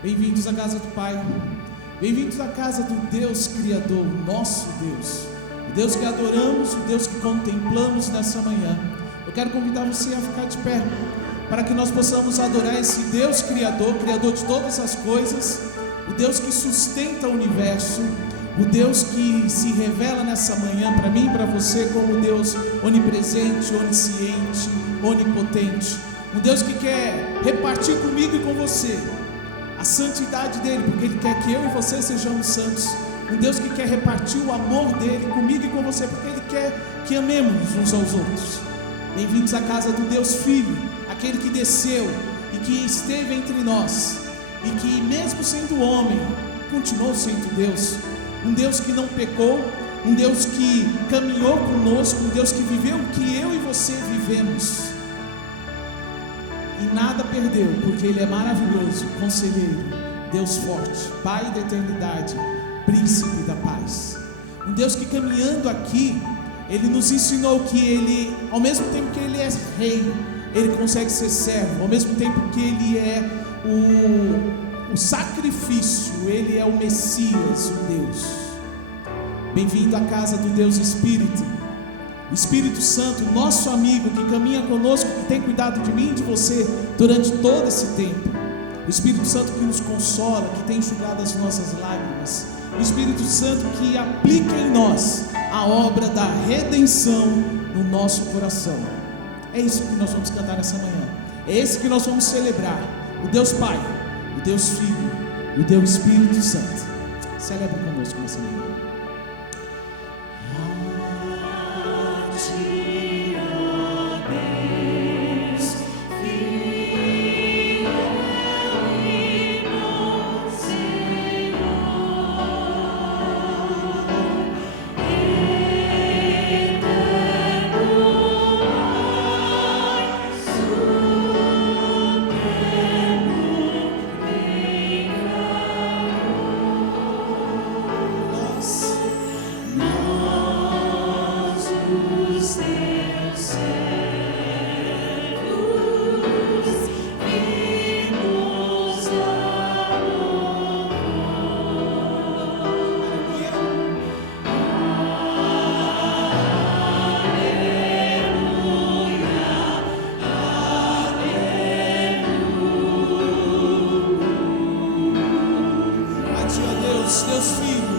Bem-vindos à casa do Pai, bem-vindos à casa do Deus Criador, o nosso Deus, o Deus que adoramos, o Deus que contemplamos nessa manhã. Eu quero convidar você a ficar de pé, para que nós possamos adorar esse Deus Criador, Criador de todas as coisas, o Deus que sustenta o universo, o Deus que se revela nessa manhã para mim e para você como Deus onipresente, onisciente, onipotente, um Deus que quer repartir comigo e com você a santidade dele, porque ele quer que eu e você sejamos santos. Um Deus que quer repartir o amor dele comigo e com você, porque ele quer que amemos uns aos outros. Bem-vindos à casa do Deus Filho, aquele que desceu e que esteve entre nós, e que mesmo sendo homem, continuou sendo Deus. Um Deus que não pecou, um Deus que caminhou conosco, um Deus que viveu o que eu e você vivemos, e nada perdeu, porque Ele é maravilhoso, conselheiro, Deus forte, Pai da eternidade, príncipe da paz. Um Deus que caminhando aqui, Ele nos ensinou que Ele, ao mesmo tempo que Ele é rei, Ele consegue ser servo, ao mesmo tempo que Ele é o sacrifício, Ele é o Messias, o Deus. Bem-vindo à casa do Deus Espírito, o Espírito Santo, nosso amigo que caminha conosco, que tem cuidado de mim e de você durante todo esse tempo. O Espírito Santo que nos consola, que tem enxugado as nossas lágrimas. O Espírito Santo que aplica em nós a obra da redenção no nosso coração. É isso que nós vamos cantar nessa manhã. É esse que nós vamos celebrar. O Deus Pai, o Deus Filho, o Deus Espírito Santo. Celebre conosco nessa manhã. Deus Filho.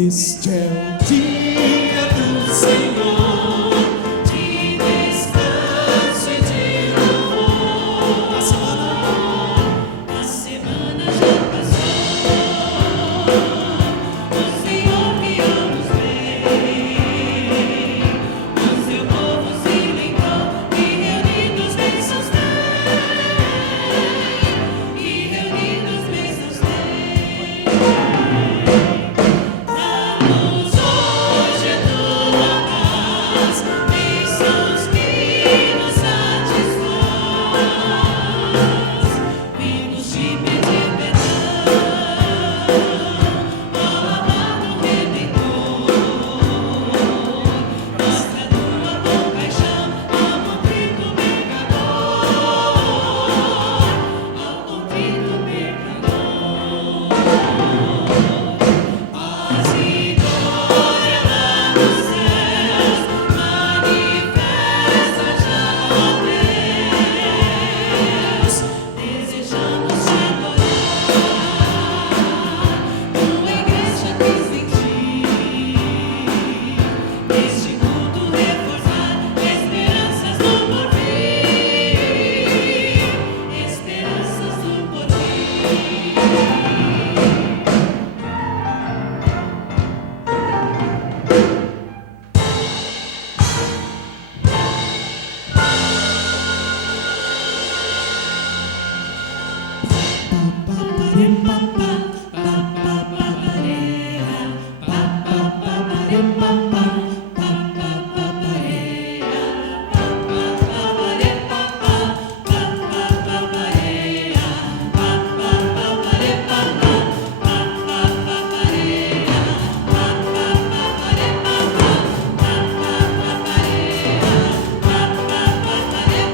Este é o dia do Senhor, de descanso e de louvor. A semana já passou, o Senhor guiou nos bem, o seu povo se lembrou e reunidos bênçãos tem, e reunidos bênçãos tem.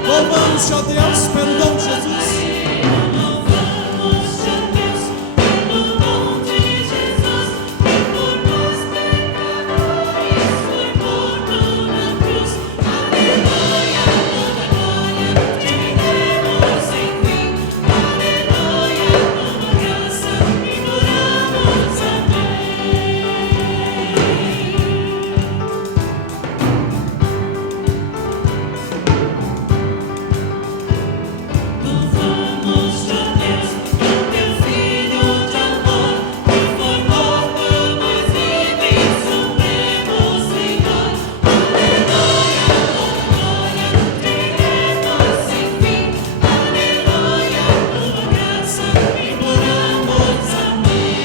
Louvamos-te, ó Deus, pelo dom de Jesus. Louvamos-te, ó Deus, pelo dom de Jesus, que por nós pecadores foi morto na cruz. Aleluia, toda glória te demos sem fim. Aleluia, toda graça imploramos, amém. Louvamos-te, ó Deus, o teu Filho de amor, que formou por nós vive e supremo Senhor. Aleluia, toda glória te demos sem fim. Aleluia, tua graça imploramos, amém.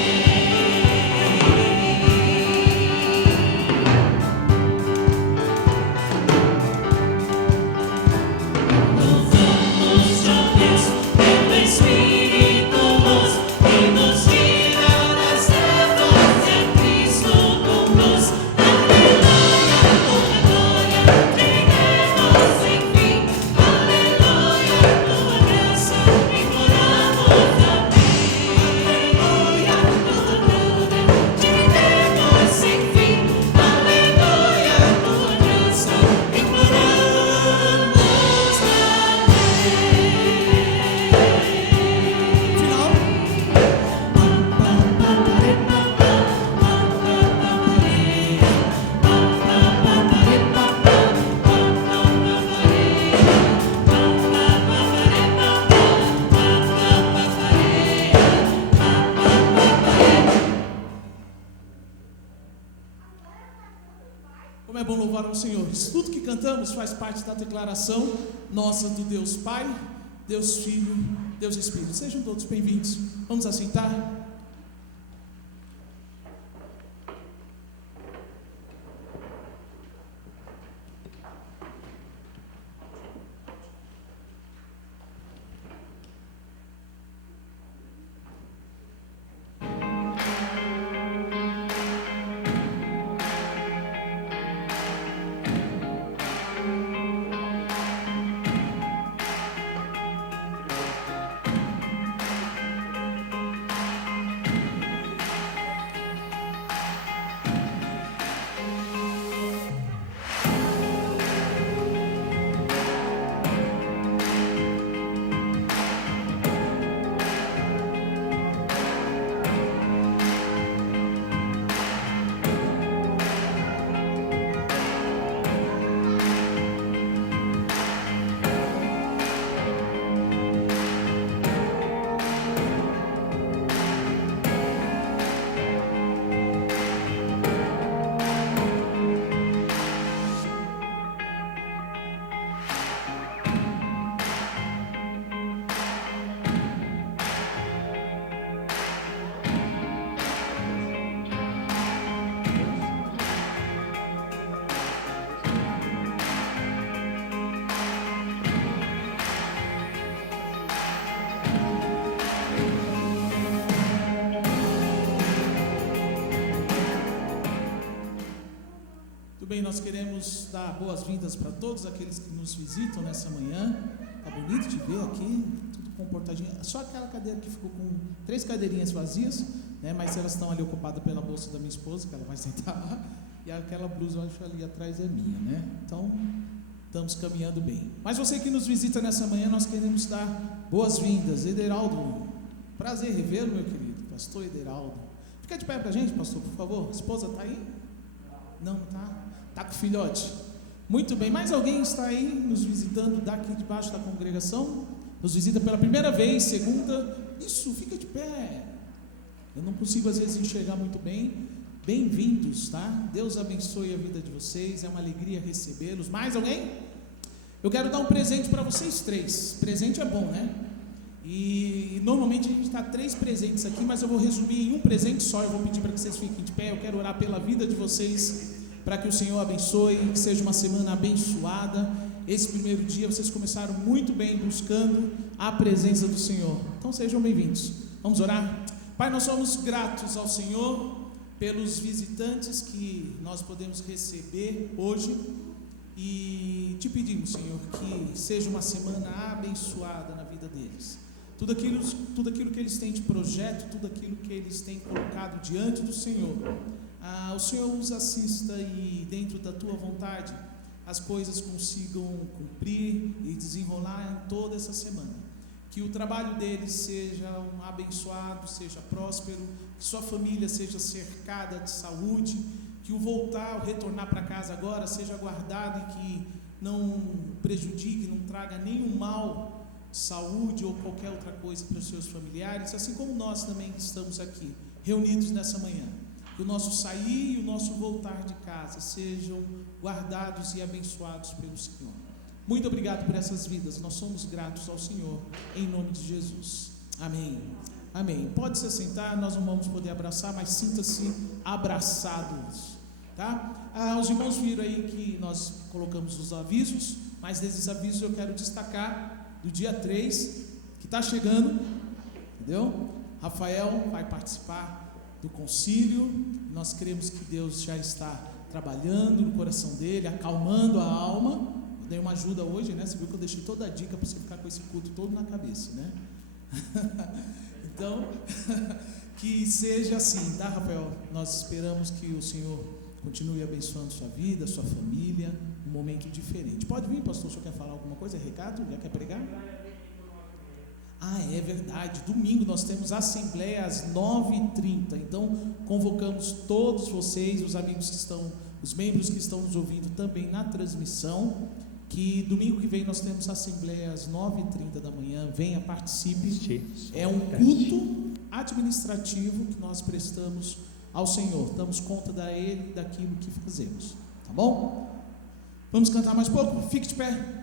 Louvamos-te, ó Deus, pelo Espírito luz, que nos tira das trevas e a Cristo conduz. Aleluia, toda glória te demos sem fim. Aleluia, tua graça imploramos, amém. Aleluia, toda glória te demos sem fim. Aleluia, tua graça imploramos, Como é bom louvar ao Senhor. Isso tudo que cantamos faz parte da declaração nossa do Deus Pai, Deus Filho, Deus Espírito. Sejam todos bem-vindos. Vamos assentar. nós queremos dar boas-vindas para todos aqueles que nos visitam nessa manhã. Tá bonito de ver aqui, tudo comportadinho. Só aquela cadeira que ficou com 3 cadeirinhas vazias, né? Mas elas estão ali ocupadas pela bolsa da minha esposa, que ela vai sentar lá. E aquela blusa, eu acho, ali atrás é minha, né? Então, estamos caminhando bem. Mas você que nos visita nessa manhã, nós queremos dar boas-vindas. Ederaldo, prazer revê-lo, meu querido, pastor Ederaldo. Fica de pé para a gente, pastor, por favor. A esposa está aí? Não, tá? Está com o filhote? Muito bem. Mais alguém está aí nos visitando daqui debaixo da congregação? Nos visita pela primeira vez, segunda? Isso, fica de pé. Eu não consigo às vezes enxergar muito bem. Bem-vindos, tá? Deus abençoe a vida de vocês, é uma alegria recebê-los. Mais alguém? Eu quero dar um presente para vocês 3. Presente é bom, né? E normalmente a gente dá 3 presentes aqui, mas eu vou resumir em um presente só. Eu vou pedir para que vocês fiquem de pé. Eu quero orar pela vida de vocês, para que o Senhor abençoe, que seja uma semana abençoada. Esse primeiro dia vocês começaram muito bem, buscando a presença do Senhor. Então sejam bem-vindos. Vamos orar? Pai, nós somos gratos ao Senhor pelos visitantes que nós podemos receber hoje, e te pedimos, Senhor, que seja uma semana abençoada na vida deles. Tudo aquilo que eles têm de projeto, tudo aquilo que eles têm colocado diante do Senhor, o Senhor os assista e, dentro da tua vontade, as coisas consigam cumprir e desenrolar em toda essa semana. Que o trabalho deles seja abençoado, seja próspero, que sua família seja cercada de saúde, que o retornar para casa agora seja guardado e que não prejudique, não traga nenhum mal de saúde ou qualquer outra coisa para os seus familiares, assim como nós também que estamos aqui, reunidos nessa manhã. Que o nosso sair e o nosso voltar de casa sejam guardados e abençoados pelo Senhor. Muito obrigado por essas vidas, nós somos gratos ao Senhor, em nome de Jesus. Amém. Amém. Pode se sentar, nós não vamos poder abraçar, mas sinta-se abraçados, tá? Os irmãos viram aí que nós colocamos os avisos, mas desses avisos eu quero destacar do dia 3, que está chegando, entendeu? Rafael vai participar do concílio. Nós cremos que Deus já está trabalhando no coração dele, acalmando a alma. Eu dei uma ajuda hoje, né? Você viu que eu deixei toda a dica para você ficar com esse culto todo na cabeça, né? Então, que seja assim, tá, Rafael? Nós esperamos que o Senhor continue abençoando sua vida, sua família, um momento diferente. Pode vir, pastor, o senhor quer falar alguma coisa? É recado? Já quer pregar? É verdade, domingo nós temos assembleia às 9h30, então convocamos todos vocês, os membros que estão nos ouvindo também na transmissão, que domingo que vem nós temos assembleia às 9h30 da manhã. Venha, participe. É um culto administrativo que nós prestamos ao Senhor, damos conta dele, daquilo que fazemos, tá bom? Vamos cantar mais um pouco? Fique de pé.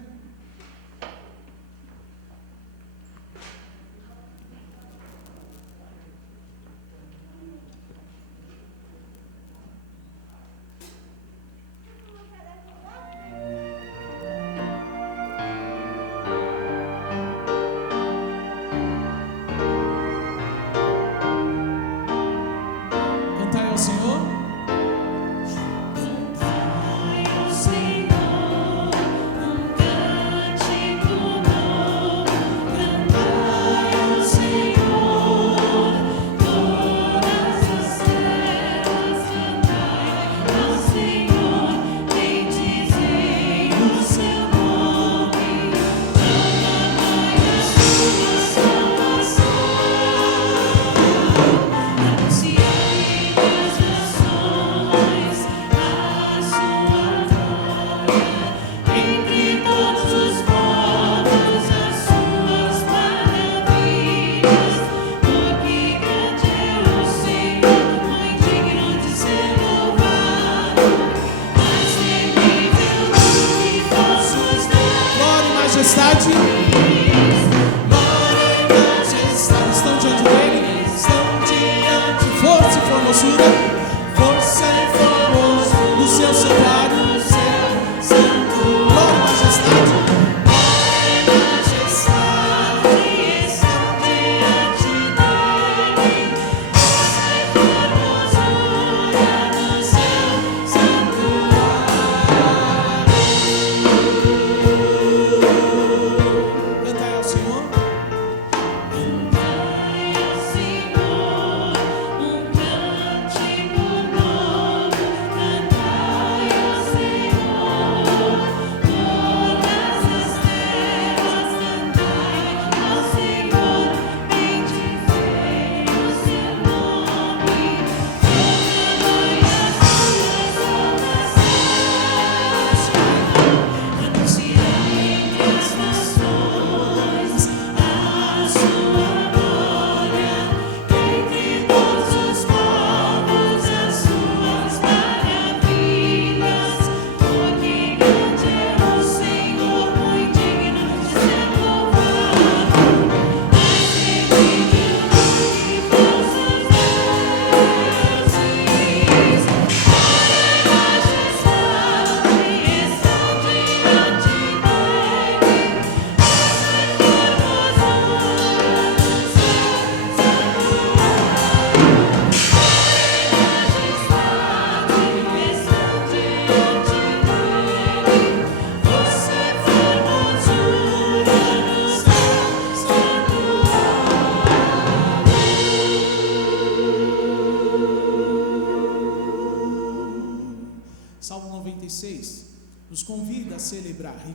Cantai ao Senhor.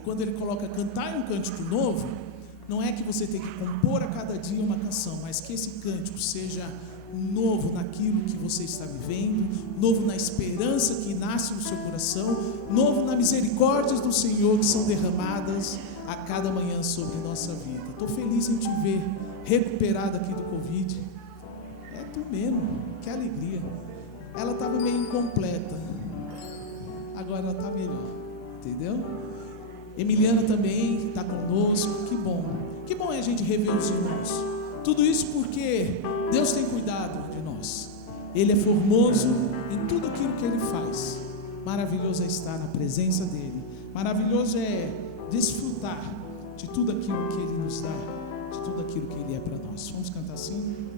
quando ele coloca cantar um cântico novo, não é que você tem que compor a cada dia uma canção, mas que esse cântico seja novo naquilo que você está vivendo, novo na esperança que nasce no seu coração, novo nas misericórdias do Senhor que são derramadas a cada manhã sobre nossa vida. Estou feliz em te ver recuperado aqui do Covid. É tu mesmo, que alegria. Ela estava meio incompleta, agora ela está melhor, entendeu? Emiliana também está conosco, que bom é a gente rever os irmãos. Tudo isso porque Deus tem cuidado de nós. Ele é formoso em tudo aquilo que Ele faz. Maravilhoso é estar na presença dEle. Maravilhoso é desfrutar de tudo aquilo que Ele nos dá, de tudo aquilo que Ele é para nós. Vamos cantar assim?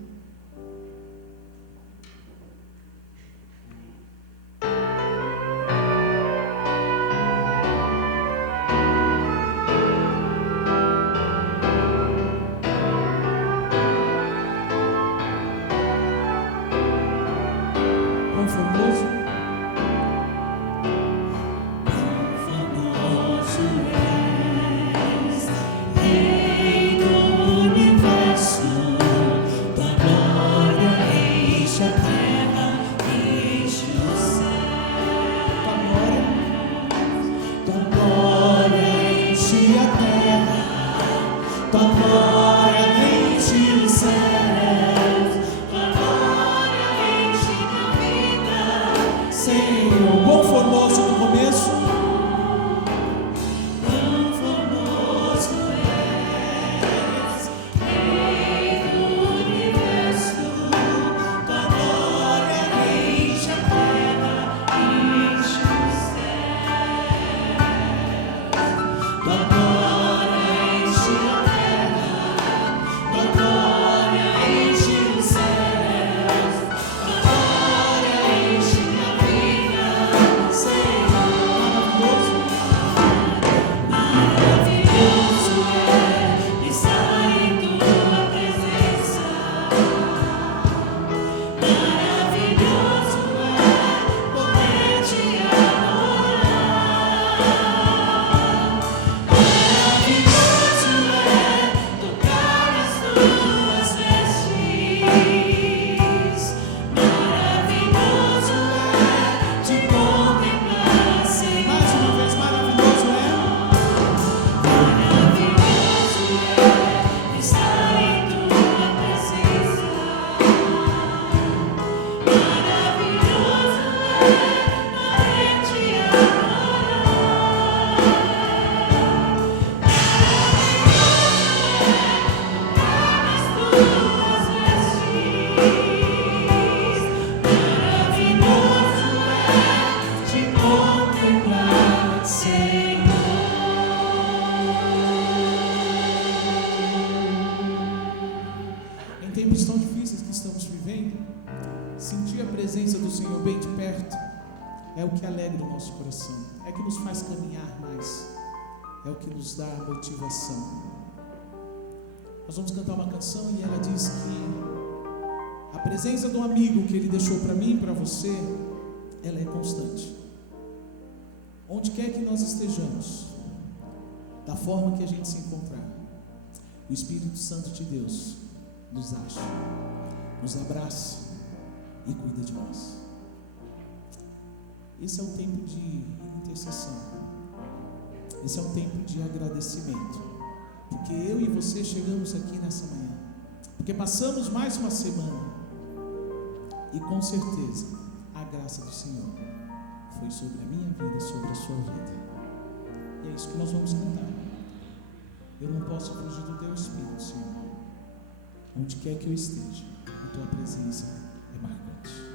Dá motivação. Nós vamos cantar uma canção e ela diz que a presença do amigo que Ele deixou para mim e para você, ela é constante. Onde quer que nós estejamos, da forma que a gente se encontrar, o Espírito Santo de Deus nos acha, nos abraça e cuida de nós. Esse é um tempo de intercessão. Esse é um tempo de agradecimento, porque eu e você chegamos aqui nessa manhã, porque passamos mais uma semana, e com certeza a graça do Senhor foi sobre a minha vida, sobre a sua vida, e é isso que nós vamos cantar. Eu não posso fugir do Teu Espírito, Senhor. Onde quer que eu esteja, a Tua presença é marcante.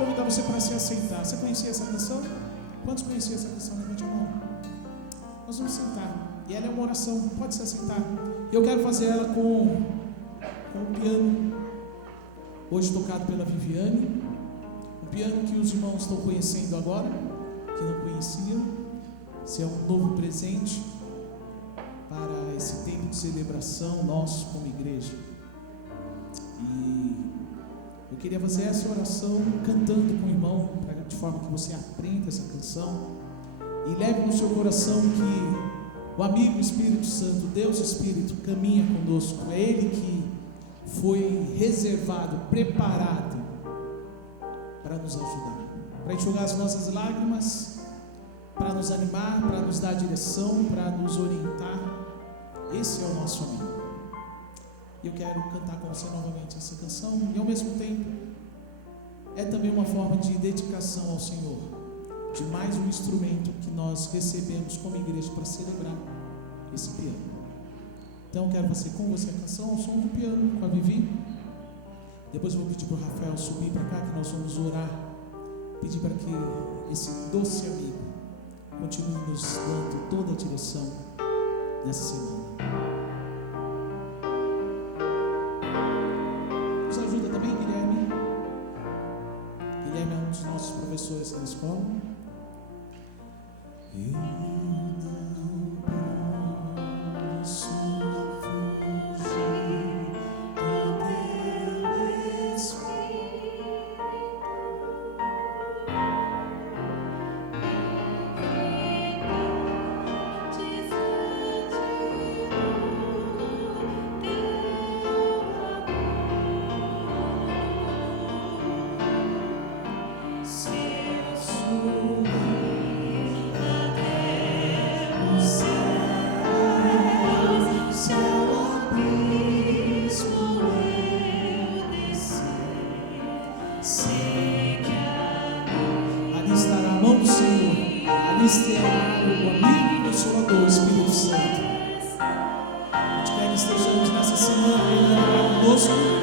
convidar você para se assentar. Você conhecia essa canção? Quantos conheciam essa canção? Levante a mão. Nós vamos sentar. E ela é uma oração. Pode se assentar. Eu quero fazer ela com um piano. Hoje tocado pela Viviane. Um piano que os irmãos estão conhecendo agora, que não conheciam. Esse é um novo presente para esse tempo de celebração nosso como igreja. E eu queria fazer essa oração cantando com o irmão, de forma que você aprenda essa canção e leve no seu coração que o amigo Espírito Santo, Deus Espírito, caminha conosco. É Ele que foi reservado, preparado para nos ajudar, para enxugar as nossas lágrimas, para nos animar, para nos dar direção, para nos orientar. Esse é o nosso amigo. E eu quero cantar com você novamente essa canção, e ao mesmo tempo é também uma forma de dedicação ao Senhor, de mais um instrumento que nós recebemos como igreja para celebrar esse piano. Então eu quero fazer com você a canção ao som do piano, com a Vivi. Depois eu vou pedir para o Rafael subir para cá, que nós vamos orar, pedir para que esse doce amigo continue nos dando toda a direção nessa semana. Nos ajuda também, Guilherme. Guilherme é um dos nossos professores da escola. Eu não posso fugir do teu Espírito. Ali estará a mão do Senhor, ali estará o amigo consolador, o Espírito Santo. Onde quer que estejamos nessa semana, Ele estará conosco.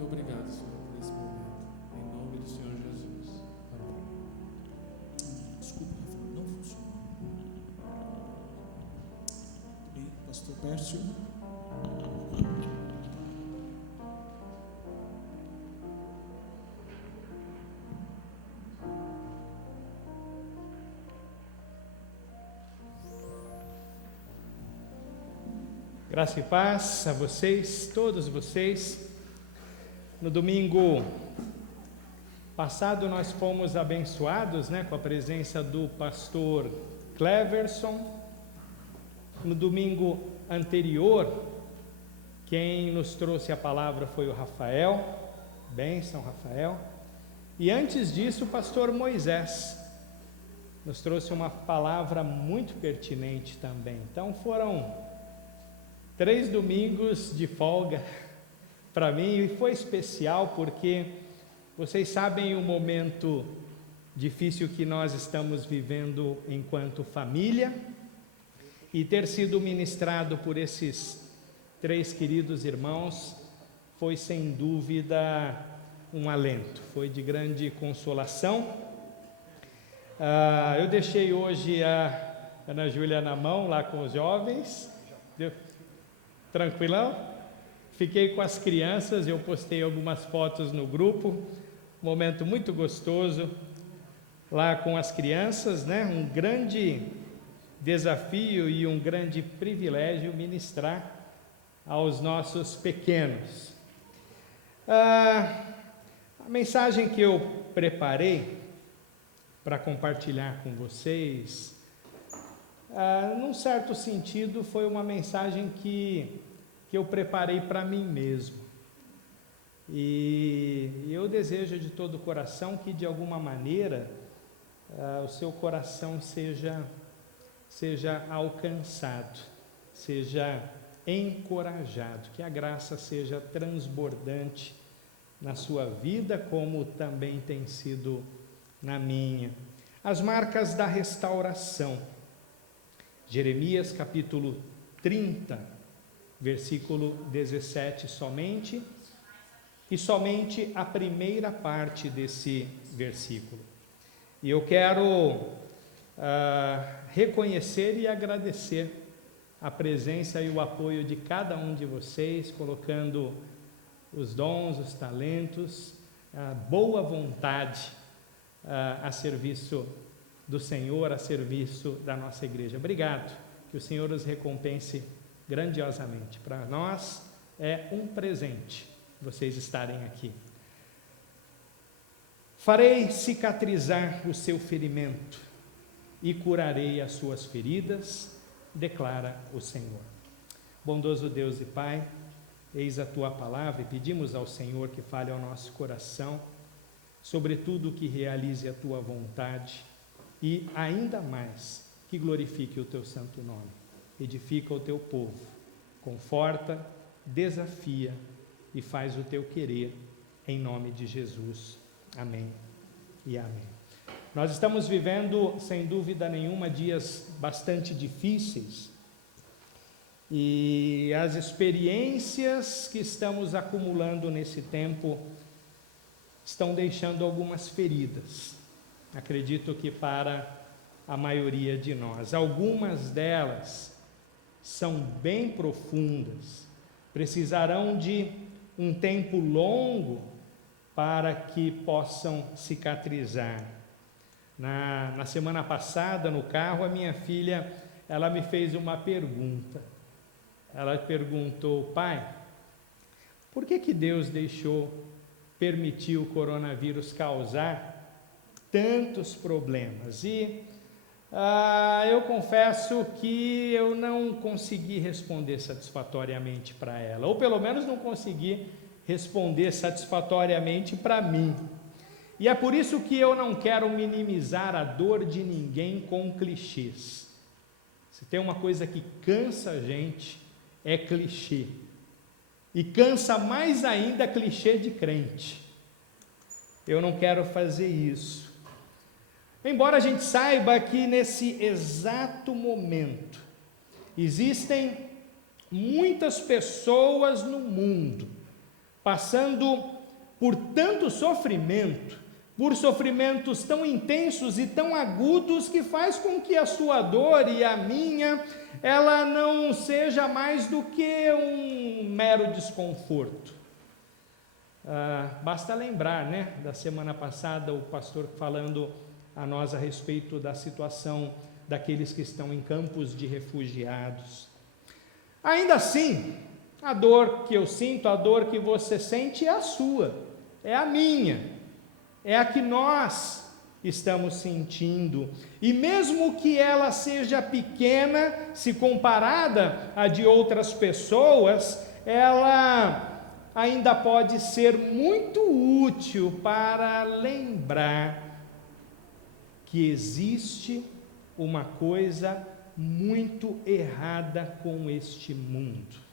Obrigado, Senhor, por esse momento. Em nome do Senhor Jesus. Amém. Desculpa, Rafael, não funcionou. E pastor Pércio. Graça e paz a vocês, todos vocês. No domingo passado nós fomos abençoados, com a presença do pastor Cleverson. No domingo anterior, quem nos trouxe a palavra foi o Rafael, bênção Rafael. E antes disso o pastor Moisés nos trouxe uma palavra muito pertinente também. Então foram 3 domingos de folga para mim, e foi especial porque vocês sabem o momento difícil que nós estamos vivendo enquanto família, E ter sido ministrado por esses 3 queridos irmãos foi sem dúvida um alento, foi de grande consolação. Eu deixei hoje a Ana Júlia na mão lá com os jovens, tranquilão, fiquei com as crianças, eu postei algumas fotos no grupo, momento muito gostoso lá com as crianças, né? Um grande desafio e um grande privilégio ministrar aos nossos pequenos. A mensagem que eu preparei para compartilhar com vocês, num certo sentido, foi uma mensagem que eu preparei para mim mesmo. E eu desejo de todo o coração que, de alguma maneira, o seu coração seja alcançado, seja encorajado, que a graça seja transbordante na sua vida, como também tem sido na minha. As marcas da restauração. Jeremias capítulo 30, versículo 17 somente, e somente a primeira parte desse versículo. E eu quero reconhecer e agradecer a presença e o apoio de cada um de vocês, colocando os dons, os talentos, a boa vontade a serviço do Senhor, a serviço da nossa igreja. Obrigado, que o Senhor os recompense grandiosamente. Para nós é um presente vocês estarem aqui. Farei cicatrizar o seu ferimento e curarei as suas feridas, declara o Senhor. Bondoso Deus e Pai, eis a Tua palavra e pedimos ao Senhor que fale ao nosso coração, sobretudo que realize a Tua vontade e, ainda mais, que glorifique o Teu santo nome. Edifica o Teu povo, conforta, desafia e faz o Teu querer, em nome de Jesus. Amém e amém. Nós estamos vivendo, sem dúvida nenhuma, dias bastante difíceis, e as experiências que estamos acumulando nesse tempo estão deixando algumas feridas, acredito que para a maioria de nós. Algumas delas são bem profundas, precisarão de um tempo longo para que possam cicatrizar. Na semana passada, no carro, a minha filha, ela me fez uma pergunta. Ela perguntou: pai, por que Deus permitiu o coronavírus causar tantos problemas? E eu confesso que eu não consegui responder satisfatoriamente para ela, ou pelo menos não consegui responder satisfatoriamente para mim. E é por isso que eu não quero minimizar a dor de ninguém com clichês. Se tem uma coisa que cansa a gente, é clichê. E cansa mais ainda clichê de crente. Eu não quero fazer isso. Embora a gente saiba que nesse exato momento existem muitas pessoas no mundo passando por tanto sofrimento, por sofrimentos tão intensos e tão agudos, que faz com que a sua dor e a minha, ela não seja mais do que um mero desconforto. Basta lembrar, né, da semana passada, o pastor falando a nós a respeito da situação daqueles que estão em campos de refugiados. Ainda assim, a dor que eu sinto, a dor que você sente é a sua, é a minha, é a que nós estamos sentindo. E mesmo que ela seja pequena, se comparada à de outras pessoas, ela ainda pode ser muito útil para lembrar que existe uma coisa muito errada com este mundo.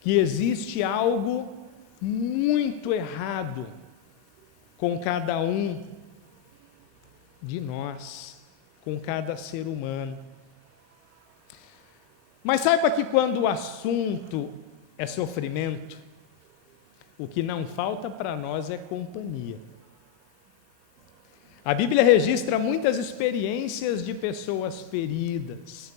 Que existe algo muito errado com cada um de nós, com cada ser humano. Mas saiba que quando o assunto é sofrimento, o que não falta para nós é companhia. A Bíblia registra muitas experiências de pessoas feridas,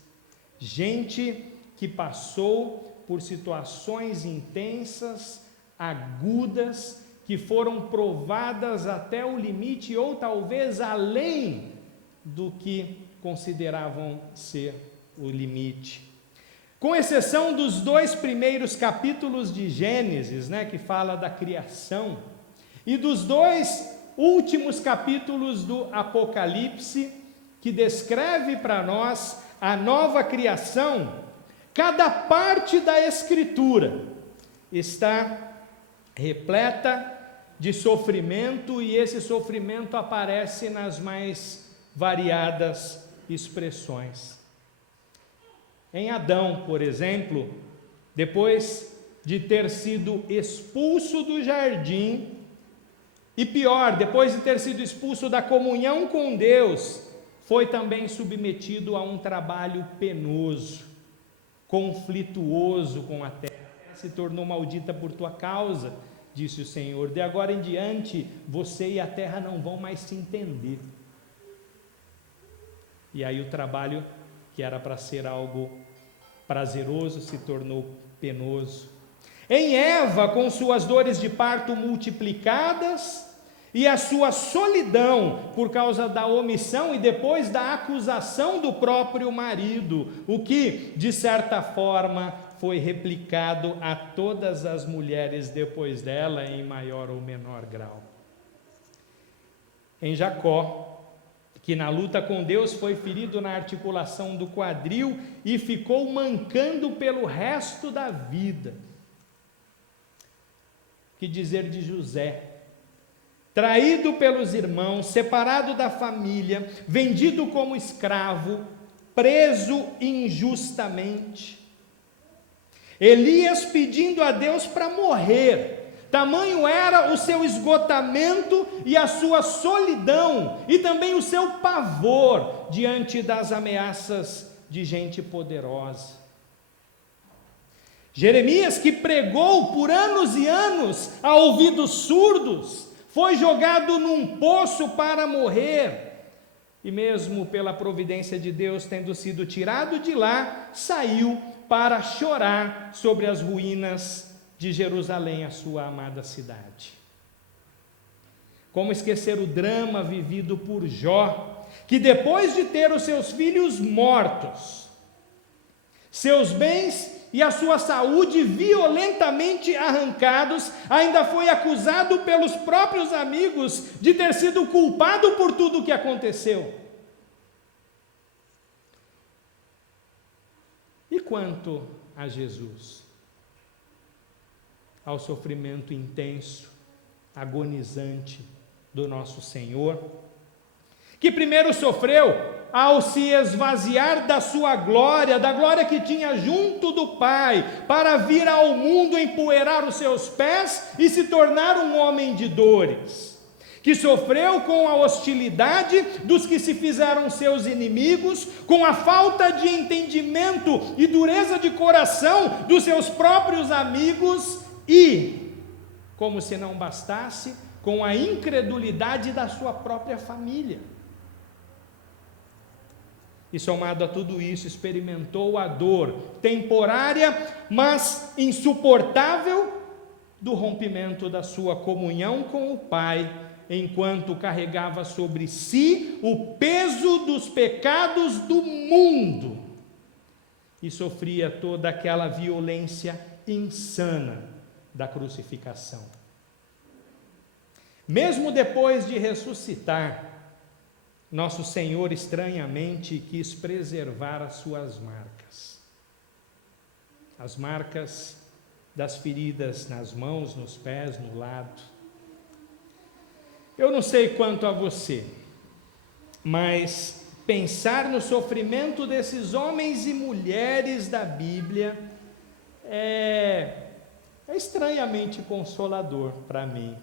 gente que passou por situações intensas, agudas, que foram provadas até o limite ou talvez além do que consideravam ser o limite. Com exceção dos 2 primeiros capítulos de Gênesis, que fala da criação, e dos 2 últimos capítulos do Apocalipse, que descreve para nós a nova criação, cada parte da Escritura está repleta de sofrimento, e esse sofrimento aparece nas mais variadas expressões. Em Adão, por exemplo, depois de ter sido expulso do jardim, e pior, depois de ter sido expulso da comunhão com Deus, foi também submetido a um trabalho penoso, conflituoso com a terra. Se tornou maldita por tua causa, disse o Senhor. De agora em diante, você e a terra não vão mais se entender. E aí o trabalho, que era para ser algo prazeroso, se tornou penoso. Em Eva, com suas dores de parto multiplicadas e a sua solidão por causa da omissão e depois da acusação do próprio marido, o que, de certa forma, foi replicado a todas as mulheres depois dela, em maior ou menor grau. Em Jacó, que na luta com Deus foi ferido na articulação do quadril e ficou mancando pelo resto da vida. Que dizer de José? Traído pelos irmãos, separado da família, vendido como escravo, preso injustamente. Elias pedindo a Deus para morrer. Tamanho era o seu esgotamento e a sua solidão, e também o seu pavor diante das ameaças de gente poderosa. Jeremias, que pregou por anos e anos a ouvidos surdos, foi jogado num poço para morrer, e mesmo pela providência de Deus tendo sido tirado de lá, saiu para chorar sobre as ruínas de Jerusalém, a sua amada cidade. Como esquecer o drama vivido por Jó, que depois de ter os seus filhos mortos, seus bens e a sua saúde violentamente arrancados, ainda foi acusado pelos próprios amigos de ter sido culpado por tudo o que aconteceu. E quanto a Jesus? Ao sofrimento intenso, agonizante do nosso Senhor, que primeiro sofreu ao se esvaziar da sua glória, da glória que tinha junto do Pai, para vir ao mundo empoeirar os seus pés e se tornar um homem de dores, que sofreu com a hostilidade dos que se fizeram seus inimigos, com a falta de entendimento e dureza de coração dos seus próprios amigos e, como se não bastasse, com a incredulidade da sua própria família. E somado a tudo isso, experimentou a dor temporária, mas insuportável, do rompimento da sua comunhão com o Pai, enquanto carregava sobre si o peso dos pecados do mundo e sofria toda aquela violência insana da crucificação. Mesmo depois de ressuscitar, nosso Senhor estranhamente quis preservar as suas marcas. As marcas das feridas nas mãos, nos pés, no lado. Eu não sei quanto a você, mas pensar no sofrimento desses homens e mulheres da Bíblia é estranhamente consolador para mim.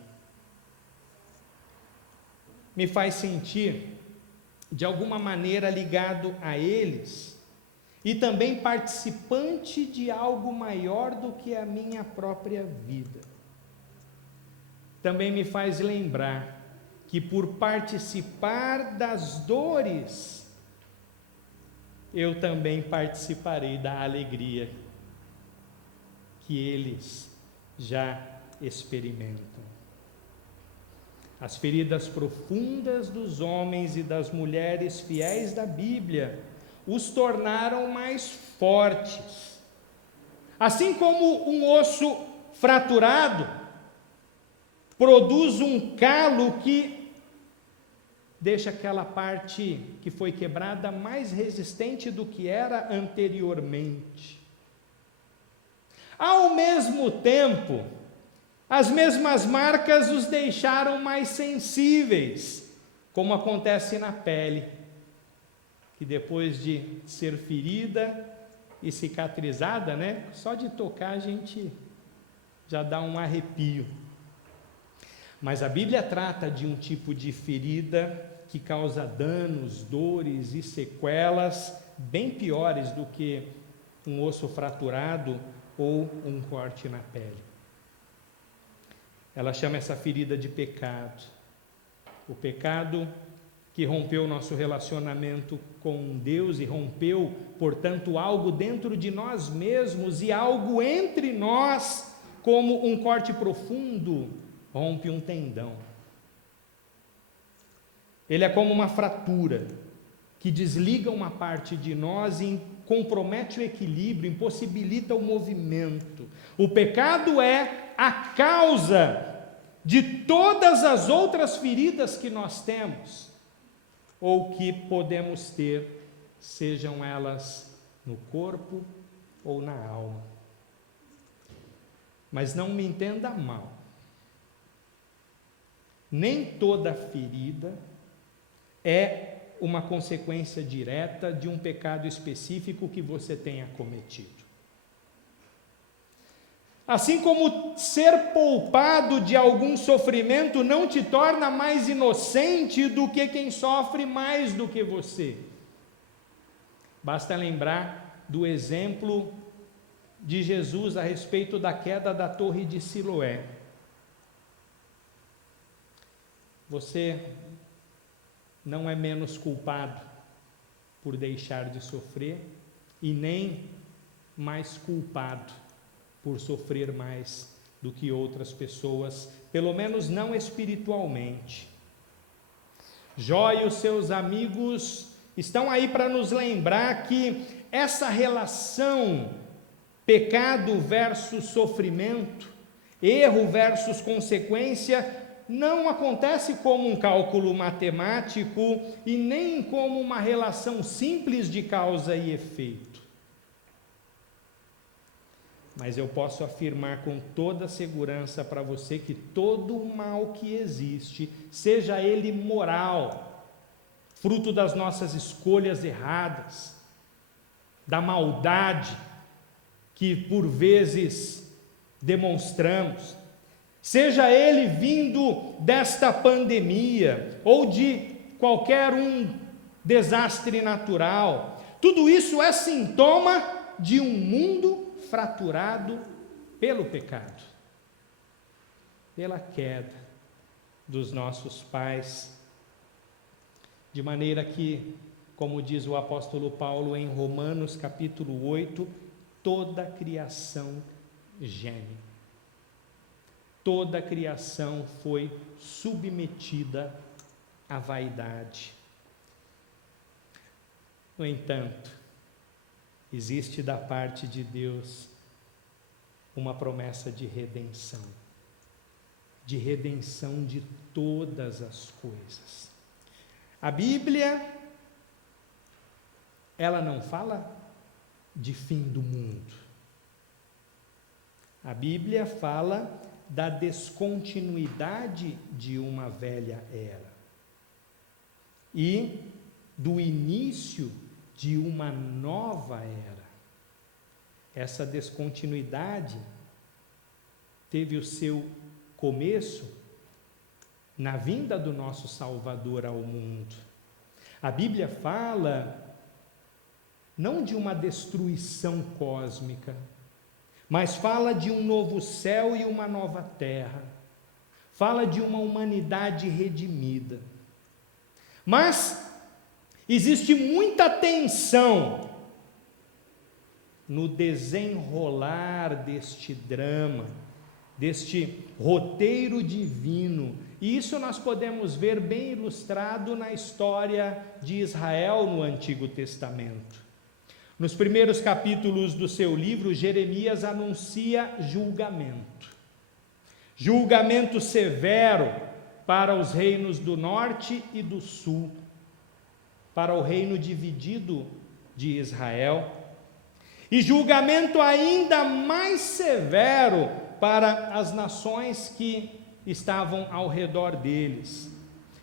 Me faz sentir de alguma maneira ligado a eles, e também participante de algo maior do que a minha própria vida. Também me faz lembrar que por participar das dores, eu também participarei da alegria que eles já experimentam. As feridas profundas dos homens e das mulheres fiéis da Bíblia os tornaram mais fortes. Assim como um osso fraturado produz um calo que deixa aquela parte que foi quebrada mais resistente do que era anteriormente. Ao mesmo tempo, as mesmas marcas os deixaram mais sensíveis, como acontece na pele, que depois de ser ferida e cicatrizada, só de tocar a gente já dá um arrepio. Mas a Bíblia trata de um tipo de ferida que causa danos, dores e sequelas bem piores do que um osso fraturado ou um corte na pele. Ela chama essa ferida de pecado. O pecado que rompeu o nosso relacionamento com Deus e rompeu, portanto, algo dentro de nós mesmos e algo entre nós, como um corte profundo rompe um tendão. Ele é como uma fratura que desliga uma parte de nós e compromete o equilíbrio, impossibilita o movimento. O pecado é a causa de todas as outras feridas que nós temos ou que podemos ter, sejam elas no corpo ou na alma. Mas não me entenda mal. Nem toda ferida é uma consequência direta de um pecado específico que você tenha cometido. Assim como ser poupado de algum sofrimento não te torna mais inocente do que quem sofre mais do que você. Basta lembrar do exemplo de Jesus a respeito da queda da Torre de Siloé. Você não é menos culpado por deixar de sofrer e nem mais culpado por sofrer mais do que outras pessoas, pelo menos não espiritualmente. Jó e os seus amigos estão aí para nos lembrar que essa relação pecado versus sofrimento, erro versus consequência, não acontece como um cálculo matemático e nem como uma relação simples de causa e efeito. Mas eu posso afirmar com toda segurança para você que todo o mal que existe, seja ele moral, fruto das nossas escolhas erradas, da maldade que por vezes demonstramos, seja ele vindo desta pandemia ou de qualquer um desastre natural, tudo isso é sintoma de um mundo fraturado pelo pecado, pela queda dos nossos pais, de maneira que, como diz o apóstolo Paulo em Romanos capítulo 8, toda a criação geme. Toda a criação foi submetida à vaidade. No entanto, existe da parte de Deus uma promessa de redenção de todas as coisas. A Bíblia, ela não fala de fim do mundo. A Bíblia fala da descontinuidade de uma velha era e do início de uma nova era. Essa descontinuidade teve o seu começo na vinda do nosso Salvador ao mundo. A Bíblia fala não de uma destruição cósmica, mas fala de um novo céu e uma nova terra, fala de uma humanidade redimida. Mas existe muita tensão no desenrolar deste drama, deste roteiro divino, e isso nós podemos ver bem ilustrado na história de Israel no Antigo Testamento. Nos primeiros capítulos do seu livro, Jeremias anuncia julgamento severo para os reinos do norte e do sul, para o reino dividido de Israel, e julgamento ainda mais severo para as nações que estavam ao redor deles.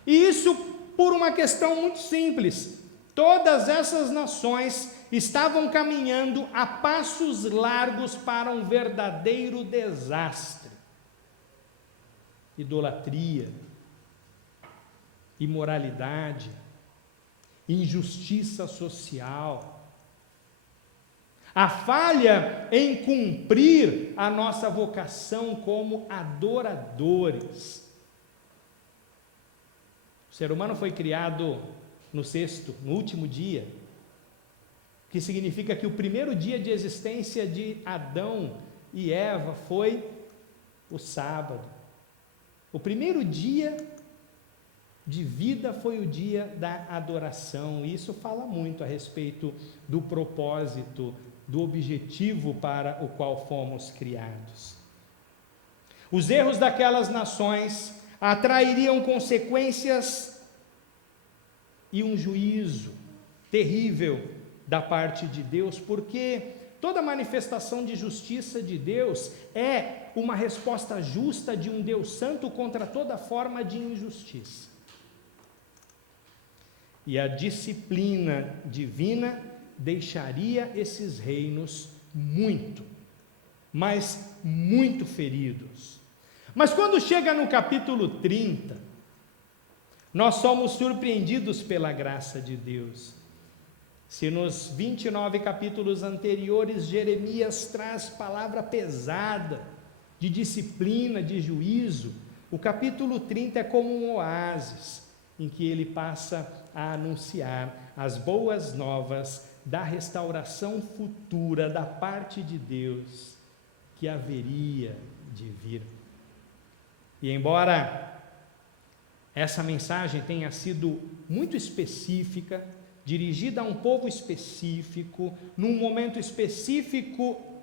E isso por uma questão muito simples: todas essas nações estavam caminhando a passos largos para um verdadeiro desastre. Idolatria, imoralidade, injustiça social, a falha em cumprir a nossa vocação como adoradores. O ser humano foi criado no sexto, no último dia, que significa que o primeiro dia de existência de Adão e Eva foi o sábado. O primeiro dia de vida foi o dia da adoração. Isso fala muito a respeito do propósito, do objetivo para o qual fomos criados. Os erros daquelas nações atrairiam consequências e um juízo terrível da parte de Deus, porque toda manifestação de justiça de Deus é uma resposta justa de um Deus santo contra toda forma de injustiça. E a disciplina divina deixaria esses reinos muito, mas muito feridos. Mas quando chega no capítulo 30, nós somos surpreendidos pela graça de Deus. Se nos 29 capítulos anteriores Jeremias traz palavra pesada de disciplina, de juízo, o capítulo 30 é como um oásis em que ele passa a anunciar as boas novas da restauração futura da parte de Deus que haveria de vir. E embora essa mensagem tenha sido muito específica, dirigida a um povo específico, num momento específico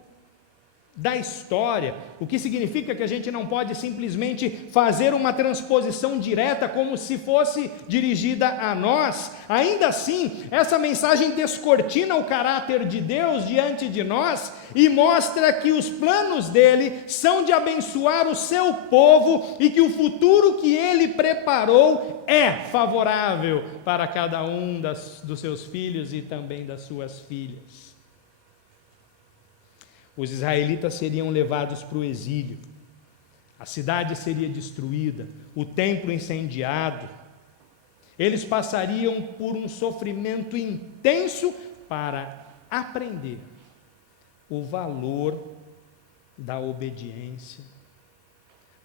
da história, o que significa que a gente não pode simplesmente fazer uma transposição direta como se fosse dirigida a nós. Ainda assim, essa mensagem descortina o caráter de Deus diante de nós e mostra que os planos dele são de abençoar o seu povo e que o futuro que ele preparou é favorável para cada um dos seus filhos e também das suas filhas. Os israelitas seriam levados para o exílio, a cidade seria destruída, o templo incendiado, eles passariam por um sofrimento intenso para aprender o valor da obediência,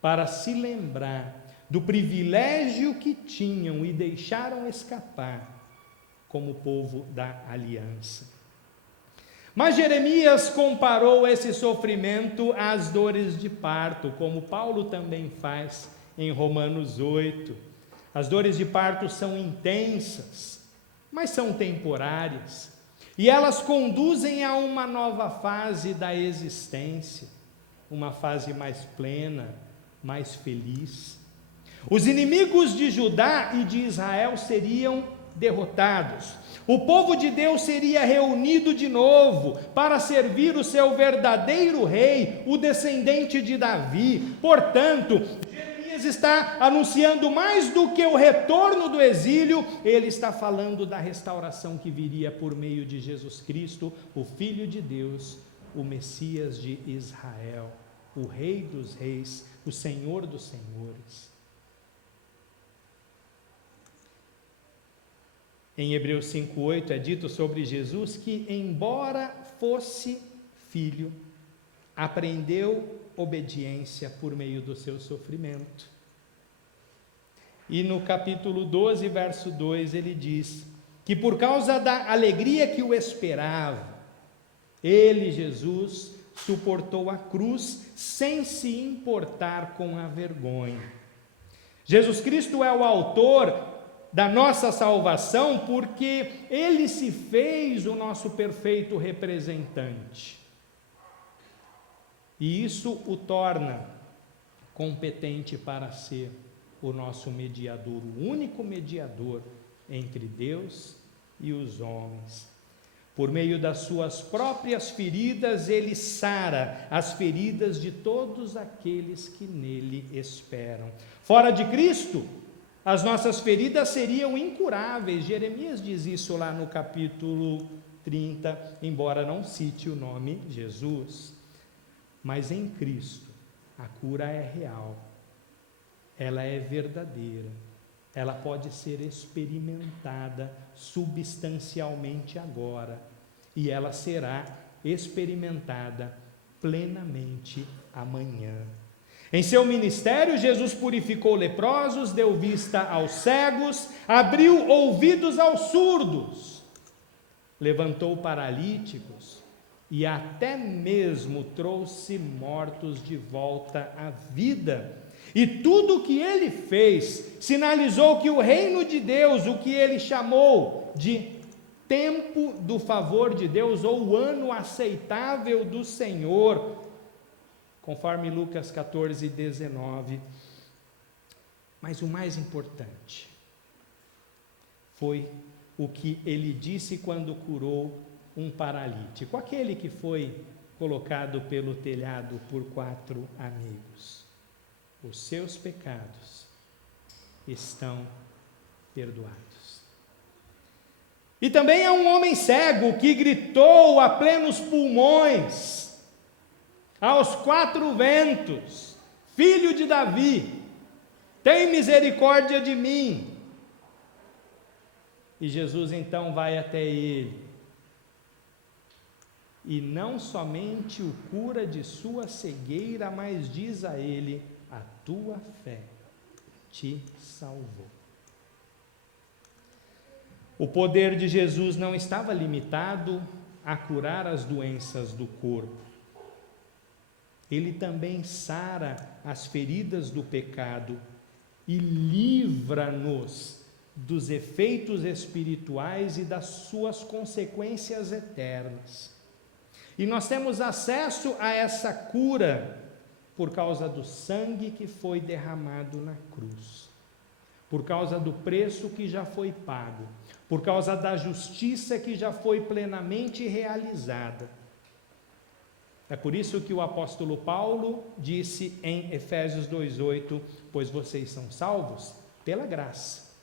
para se lembrar do privilégio que tinham e deixaram escapar como povo da aliança. Mas Jeremias comparou esse sofrimento às dores de parto, como Paulo também faz em Romanos 8. As dores de parto são intensas, mas são temporárias, e elas conduzem a uma nova fase da existência, uma fase mais plena, mais feliz. Os inimigos de Judá e de Israel seriam derrotados. O povo de Deus seria reunido de novo para servir o seu verdadeiro rei, o descendente de Davi. Portanto, Jeremias está anunciando mais do que o retorno do exílio, ele está falando da restauração que viria por meio de Jesus Cristo, o Filho de Deus, o Messias de Israel, o Rei dos Reis, o Senhor dos Senhores. Em Hebreus 5:8 é dito sobre Jesus que, embora fosse filho, aprendeu obediência por meio do seu sofrimento. E no capítulo 12, verso 2, ele diz que por causa da alegria que o esperava, ele, Jesus, suportou a cruz sem se importar com a vergonha. Jesus Cristo é o autor da nossa salvação porque ele se fez o nosso perfeito representante. E isso o torna competente para ser o nosso mediador, o único mediador entre Deus e os homens. Por meio das suas próprias feridas, ele sara as feridas de todos aqueles que nele esperam. Fora de Cristo, as nossas feridas seriam incuráveis. Jeremias diz isso lá no capítulo 30, embora não cite o nome Jesus. Mas em Cristo, a cura é real, ela é verdadeira, ela pode ser experimentada substancialmente agora, e ela será experimentada plenamente amanhã. Em seu ministério, Jesus purificou leprosos, deu vista aos cegos, abriu ouvidos aos surdos, levantou paralíticos e até mesmo trouxe mortos de volta à vida. E tudo o que ele fez sinalizou que o reino de Deus, o que ele chamou de tempo do favor de Deus, ou o ano aceitável do Senhor, conforme Lucas 14, 19. Mas o mais importante foi o que ele disse quando curou um paralítico, aquele que foi colocado pelo telhado por 4 amigos. Os seus pecados estão perdoados. E também há um homem cego que gritou a plenos pulmões, aos 4 ventos: Filho de Davi, tem misericórdia de mim. E Jesus então vai até ele, e não somente o cura de sua cegueira, mas diz a ele: a tua fé te salvou. O poder de Jesus não estava limitado a curar as doenças do corpo. Ele também sara as feridas do pecado e livra-nos dos efeitos espirituais e das suas consequências eternas. E nós temos acesso a essa cura por causa do sangue que foi derramado na cruz, por causa do preço que já foi pago, por causa da justiça que já foi plenamente realizada. É por isso que o apóstolo Paulo disse em Efésios 2:8: pois vocês são salvos pela graça,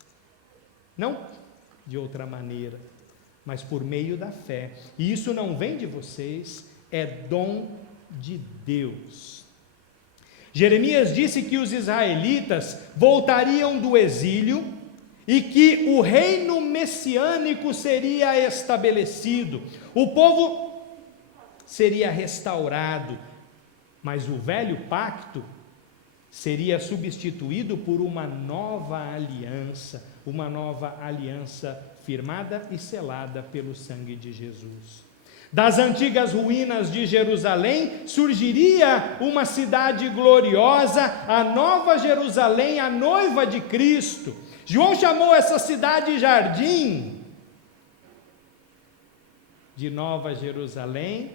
não de outra maneira, mas por meio da fé. E isso não vem de vocês, é dom de Deus. Jeremias disse que os israelitas voltariam do exílio e que o reino messiânico seria estabelecido, o povo seria restaurado, mas o velho pacto seria substituído por uma nova aliança firmada e selada pelo sangue de Jesus. Das antigas ruínas de Jerusalém surgiria uma cidade gloriosa, a Nova Jerusalém, a noiva de Cristo. João chamou essa cidade jardim de Nova Jerusalém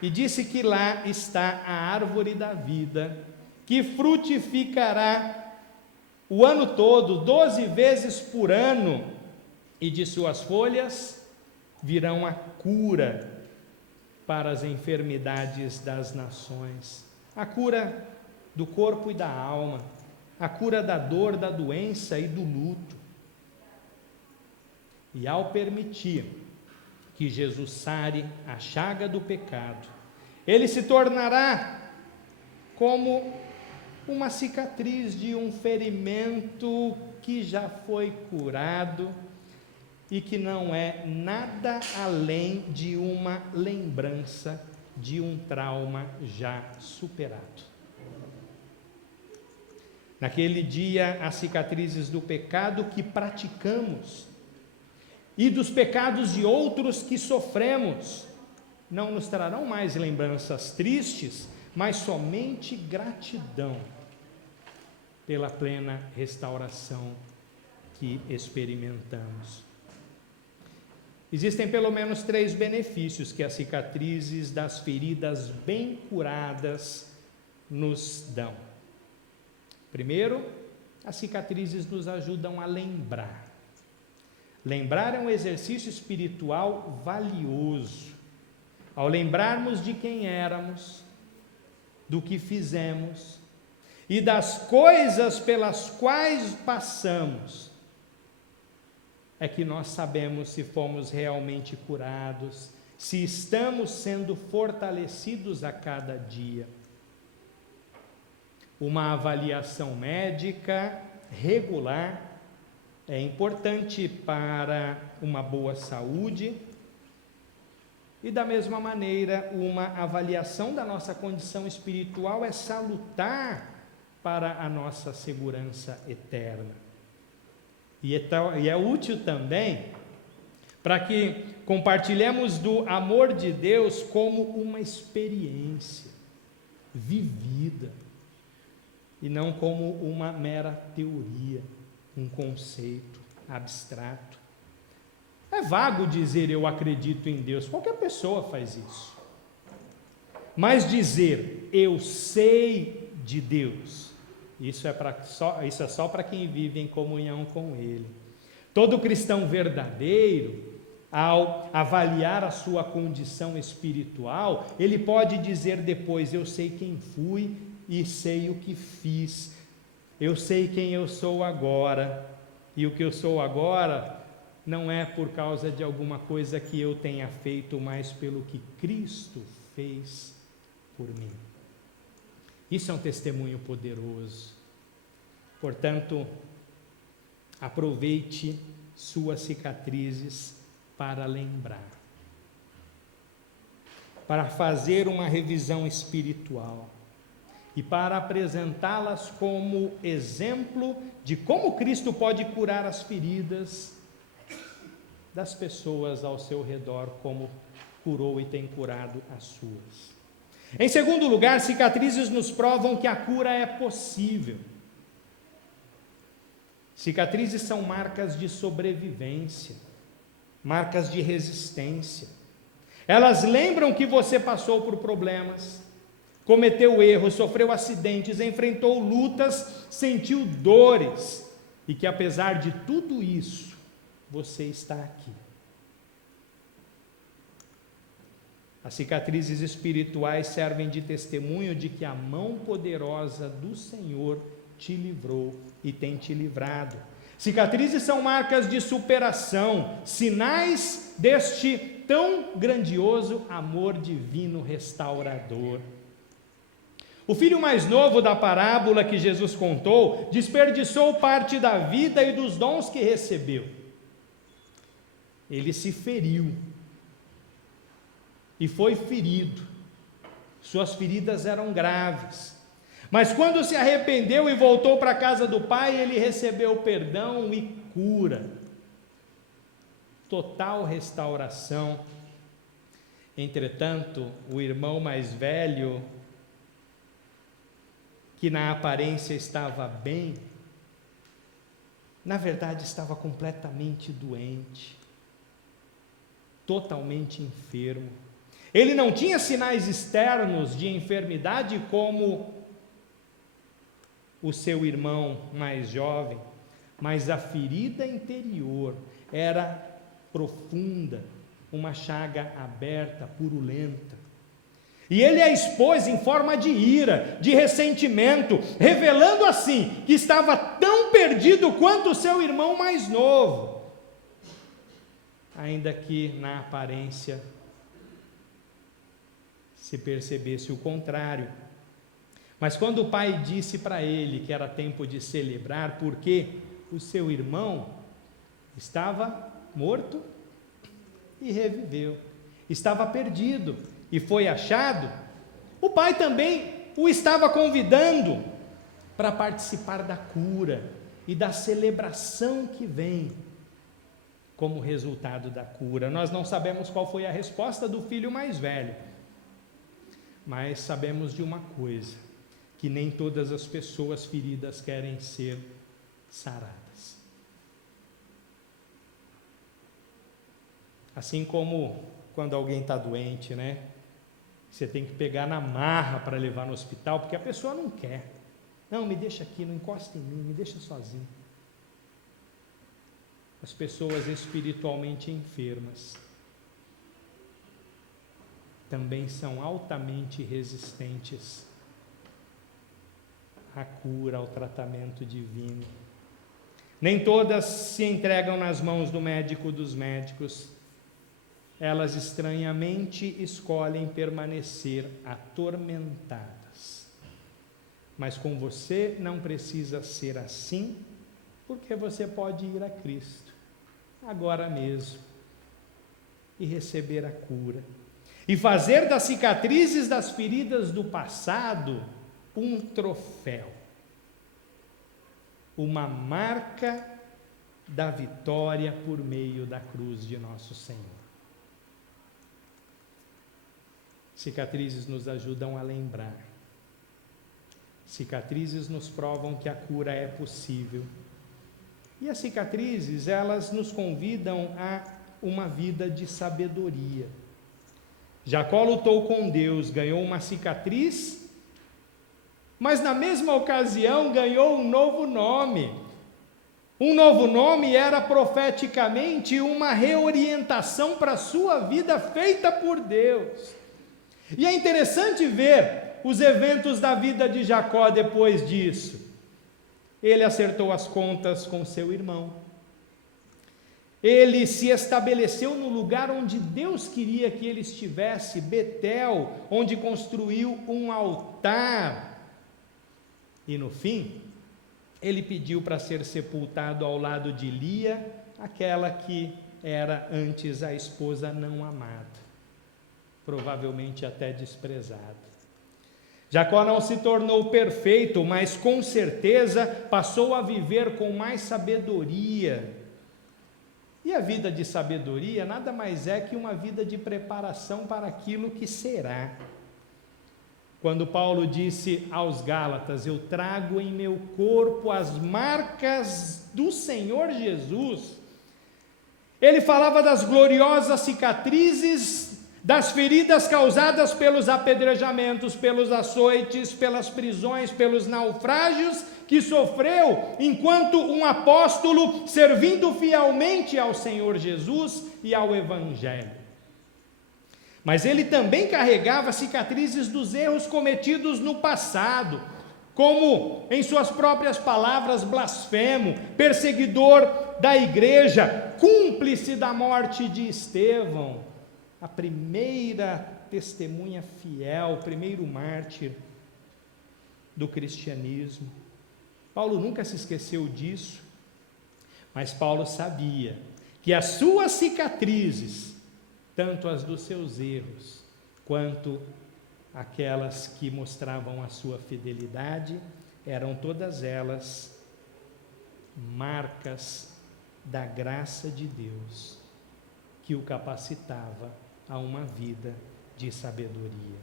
e disse que lá está a árvore da vida, que frutificará o ano todo, 12 vezes por ano, e de suas folhas virão a cura para as enfermidades das nações, a cura do corpo e da alma, a cura da dor, da doença e do luto. E ao permitir que Jesus sare a chaga do pecado, ele se tornará como uma cicatriz de um ferimento que já foi curado, e que não é nada além de uma lembrança de um trauma já superado. Naquele dia, as cicatrizes do pecado que praticamos e dos pecados de outros que sofremos não nos trarão mais lembranças tristes, mas somente gratidão pela plena restauração que experimentamos. Existem pelo menos 3 benefícios que as cicatrizes das feridas bem curadas nos dão. Primeiro, as cicatrizes nos ajudam a lembrar. Lembrar é um exercício espiritual valioso. Ao lembrarmos de quem éramos, do que fizemos e das coisas pelas quais passamos, é que nós sabemos se fomos realmente curados, se estamos sendo fortalecidos a cada dia. Uma avaliação médica regular é importante para uma boa saúde e, da mesma maneira, uma avaliação da nossa condição espiritual é salutar para a nossa segurança eterna. E é útil também para que compartilhemos do amor de Deus como uma experiência vivida e não como uma mera teoria, um conceito abstrato. É vago dizer eu acredito em Deus, qualquer pessoa faz isso. Mas dizer eu sei de Deus, isso é só para quem vive em comunhão com Ele. Todo cristão verdadeiro, ao avaliar a sua condição espiritual, ele pode dizer depois, eu sei quem fui e sei o que fiz, eu sei quem eu sou agora, e o que eu sou agora não é por causa de alguma coisa que eu tenha feito, mas pelo que Cristo fez por mim. Isso é um testemunho poderoso. Portanto, aproveite suas cicatrizes para lembrar, para fazer uma revisão espiritual e para apresentá-las como exemplo de como Cristo pode curar as feridas das pessoas ao seu redor, como curou e tem curado as suas. Em segundo lugar, cicatrizes nos provam que a cura é possível. Cicatrizes são marcas de sobrevivência, marcas de resistência. Elas lembram que você passou por problemas, cometeu erros, sofreu acidentes, enfrentou lutas, sentiu dores, e que apesar de tudo isso, você está aqui. As cicatrizes espirituais servem de testemunho de que a mão poderosa do Senhor te livrou e tem te livrado. Cicatrizes são marcas de superação, sinais deste tão grandioso amor divino restaurador. O filho mais novo da parábola que Jesus contou desperdiçou parte da vida e dos dons que recebeu. Ele se feriu e foi ferido. Suas feridas eram graves. Mas quando se arrependeu e voltou para a casa do pai, ele recebeu perdão e cura. Total restauração. Entretanto, o irmão mais velho, que na aparência estava bem, na verdade estava completamente doente, totalmente enfermo. Ele não tinha sinais externos de enfermidade como o seu irmão mais jovem, mas a ferida interior era profunda, uma chaga aberta, purulenta. E ele a expôs em forma de ira, de ressentimento, revelando assim que estava tão perdido quanto o seu irmão mais novo, ainda que na aparência se percebesse o contrário. Mas quando o pai disse para ele que era tempo de celebrar, porque o seu irmão estava morto e reviveu. Estava perdido e foi achado. O pai também o estava convidando para participar da cura e da celebração que vem como resultado da cura. Nós não sabemos qual foi a resposta do filho mais velho, mas sabemos de uma coisa, que nem todas as pessoas feridas querem ser saradas. Assim como quando alguém está doente, né? Você tem que pegar na marra para levar no hospital, porque a pessoa não quer. Não, me deixa aqui, não encosta em mim, me deixa sozinho. As pessoas espiritualmente enfermas também são altamente resistentes à cura, ao tratamento divino. Nem todas se entregam nas mãos do médico dos médicos. Elas estranhamente escolhem permanecer atormentadas. Mas com você não precisa ser assim, porque você pode ir a Cristo agora mesmo e receber a cura e fazer das cicatrizes das feridas do passado um troféu, uma marca da vitória por meio da cruz de nosso Senhor. Cicatrizes nos ajudam a lembrar. Cicatrizes nos provam que a cura é possível. E as cicatrizes, elas nos convidam a uma vida de sabedoria. Jacó lutou com Deus, ganhou uma cicatriz, mas na mesma ocasião ganhou um novo nome. Um novo nome era profeticamente uma reorientação para a sua vida feita por Deus. E é interessante ver os eventos da vida de Jacó depois disso. Ele acertou as contas com seu irmão. Ele se estabeleceu no lugar onde Deus queria que ele estivesse, Betel, onde construiu um altar. E no fim, ele pediu para ser sepultado ao lado de Lia, aquela que era antes a esposa não amada, provavelmente até desprezada. Jacó não se tornou perfeito, mas com certeza passou a viver com mais sabedoria. E a vida de sabedoria nada mais é que uma vida de preparação para aquilo que será. Quando Paulo disse aos Gálatas: eu trago em meu corpo as marcas do Senhor Jesus, ele falava das gloriosas cicatrizes, das feridas causadas pelos apedrejamentos, pelos açoites, pelas prisões, pelos naufrágios que sofreu enquanto um apóstolo servindo fielmente ao Senhor Jesus e ao Evangelho. Mas ele também carregava cicatrizes dos erros cometidos no passado, como, em suas próprias palavras, blasfemo, perseguidor da igreja, cúmplice da morte de Estevão, a primeira testemunha fiel, o primeiro mártir do cristianismo. Paulo nunca se esqueceu disso, mas Paulo sabia que as suas cicatrizes, tanto as dos seus erros, quanto aquelas que mostravam a sua fidelidade, eram todas elas marcas da graça de Deus, que o capacitava a uma vida de sabedoria.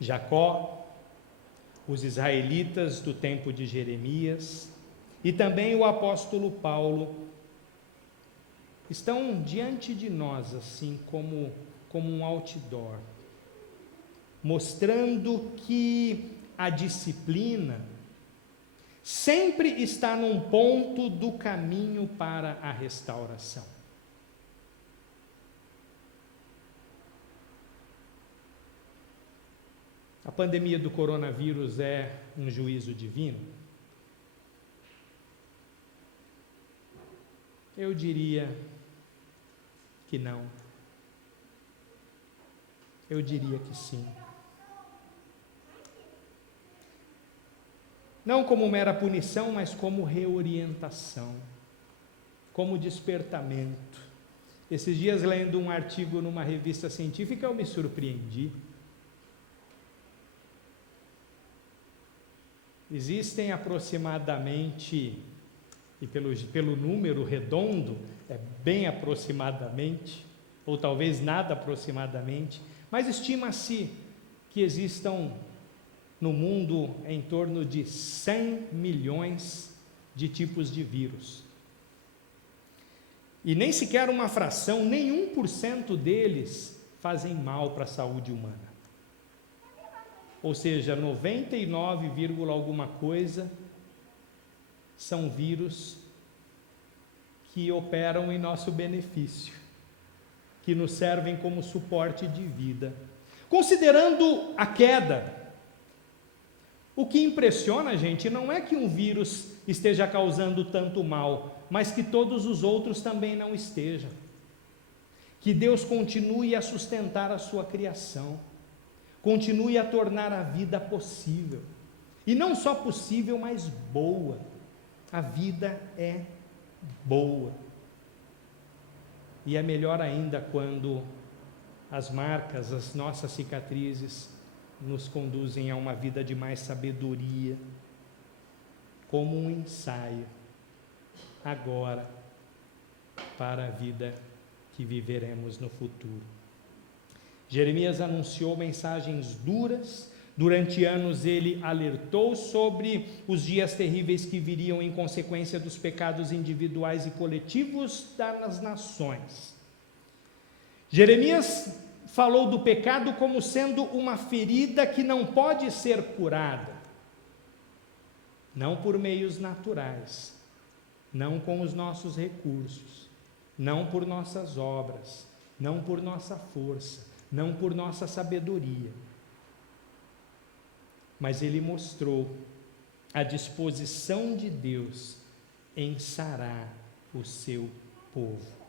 Jacó, os israelitas do tempo de Jeremias e também o apóstolo Paulo estão diante de nós assim como um outdoor, mostrando que a disciplina sempre está num ponto do caminho para a restauração. A pandemia do coronavírus é um juízo divino? Eu diria que não. Eu diria que sim. Não como mera punição, mas como reorientação. como despertamento. Esses dias, lendo um artigo numa revista científica, eu me surpreendi. Existem aproximadamente, e pelo número redondo, é bem aproximadamente, ou talvez nada aproximadamente, mas estima-se que existam no mundo em torno de 100 milhões de tipos de vírus. E nem sequer uma fração, nem 1% deles fazem mal para a saúde humana. Ou seja, 99, alguma coisa são vírus que operam em nosso benefício, que nos servem como suporte de vida. Considerando a queda, o que impressiona, gente, não é que um vírus esteja causando tanto mal, mas que todos os outros também não estejam. Que Deus continue a sustentar a sua criação, continue a tornar a vida possível. E não só possível, mas boa. A vida é boa. E é melhor ainda quando as marcas, as nossas cicatrizes, nos conduzem a uma vida de mais sabedoria, como um ensaio, agora, para a vida que viveremos no futuro. Jeremias anunciou mensagens duras. Durante anos ele alertou sobre os dias terríveis que viriam em consequência dos pecados individuais e coletivos das nações. Jeremias falou do pecado como sendo uma ferida que não pode ser curada, não por meios naturais, não com os nossos recursos, não por nossas obras, não por nossa força, não por nossa sabedoria. Mas ele mostrou a disposição de Deus em sarar o seu povo.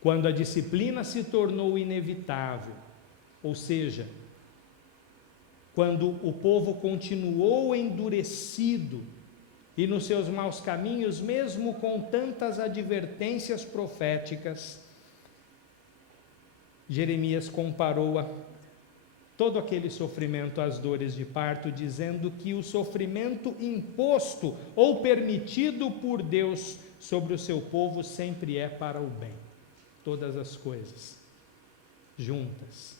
Quando a disciplina se tornou inevitável, ou seja, quando o povo continuou endurecido e nos seus maus caminhos, mesmo com tantas advertências proféticas, Jeremias comparou todo aquele sofrimento às dores de parto, dizendo que o sofrimento imposto ou permitido por Deus sobre o seu povo sempre é para o bem. Todas as coisas juntas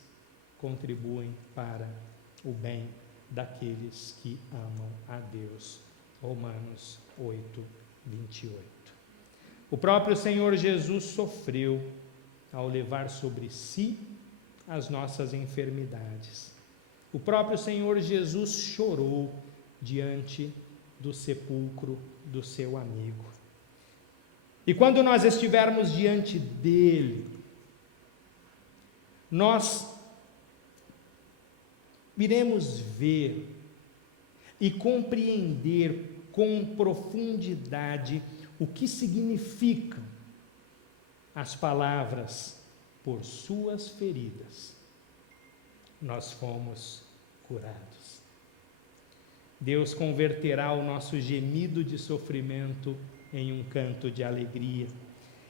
contribuem para o bem daqueles que amam a Deus. Romanos 8, 28. O próprio Senhor Jesus sofreu ao levar sobre si as nossas enfermidades. O próprio Senhor Jesus chorou diante do sepulcro do seu amigo. E quando nós estivermos diante dele, nós iremos ver e compreender com profundidade o que significam as palavras: por suas feridas nós fomos curados. Deus converterá o nosso gemido de sofrimento em um canto de alegria.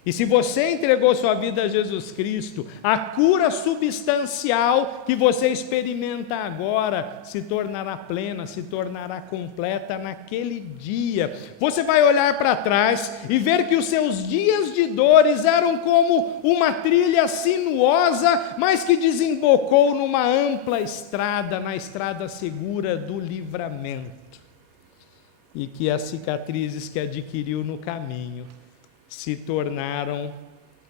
E se você entregou sua vida a Jesus Cristo, a cura substancial que você experimenta agora se tornará plena, se tornará completa naquele dia. Você vai olhar para trás e ver que os seus dias de dores eram como uma trilha sinuosa, mas que desembocou numa ampla estrada, na estrada segura do livramento. E que as cicatrizes que adquiriu no caminho se tornaram,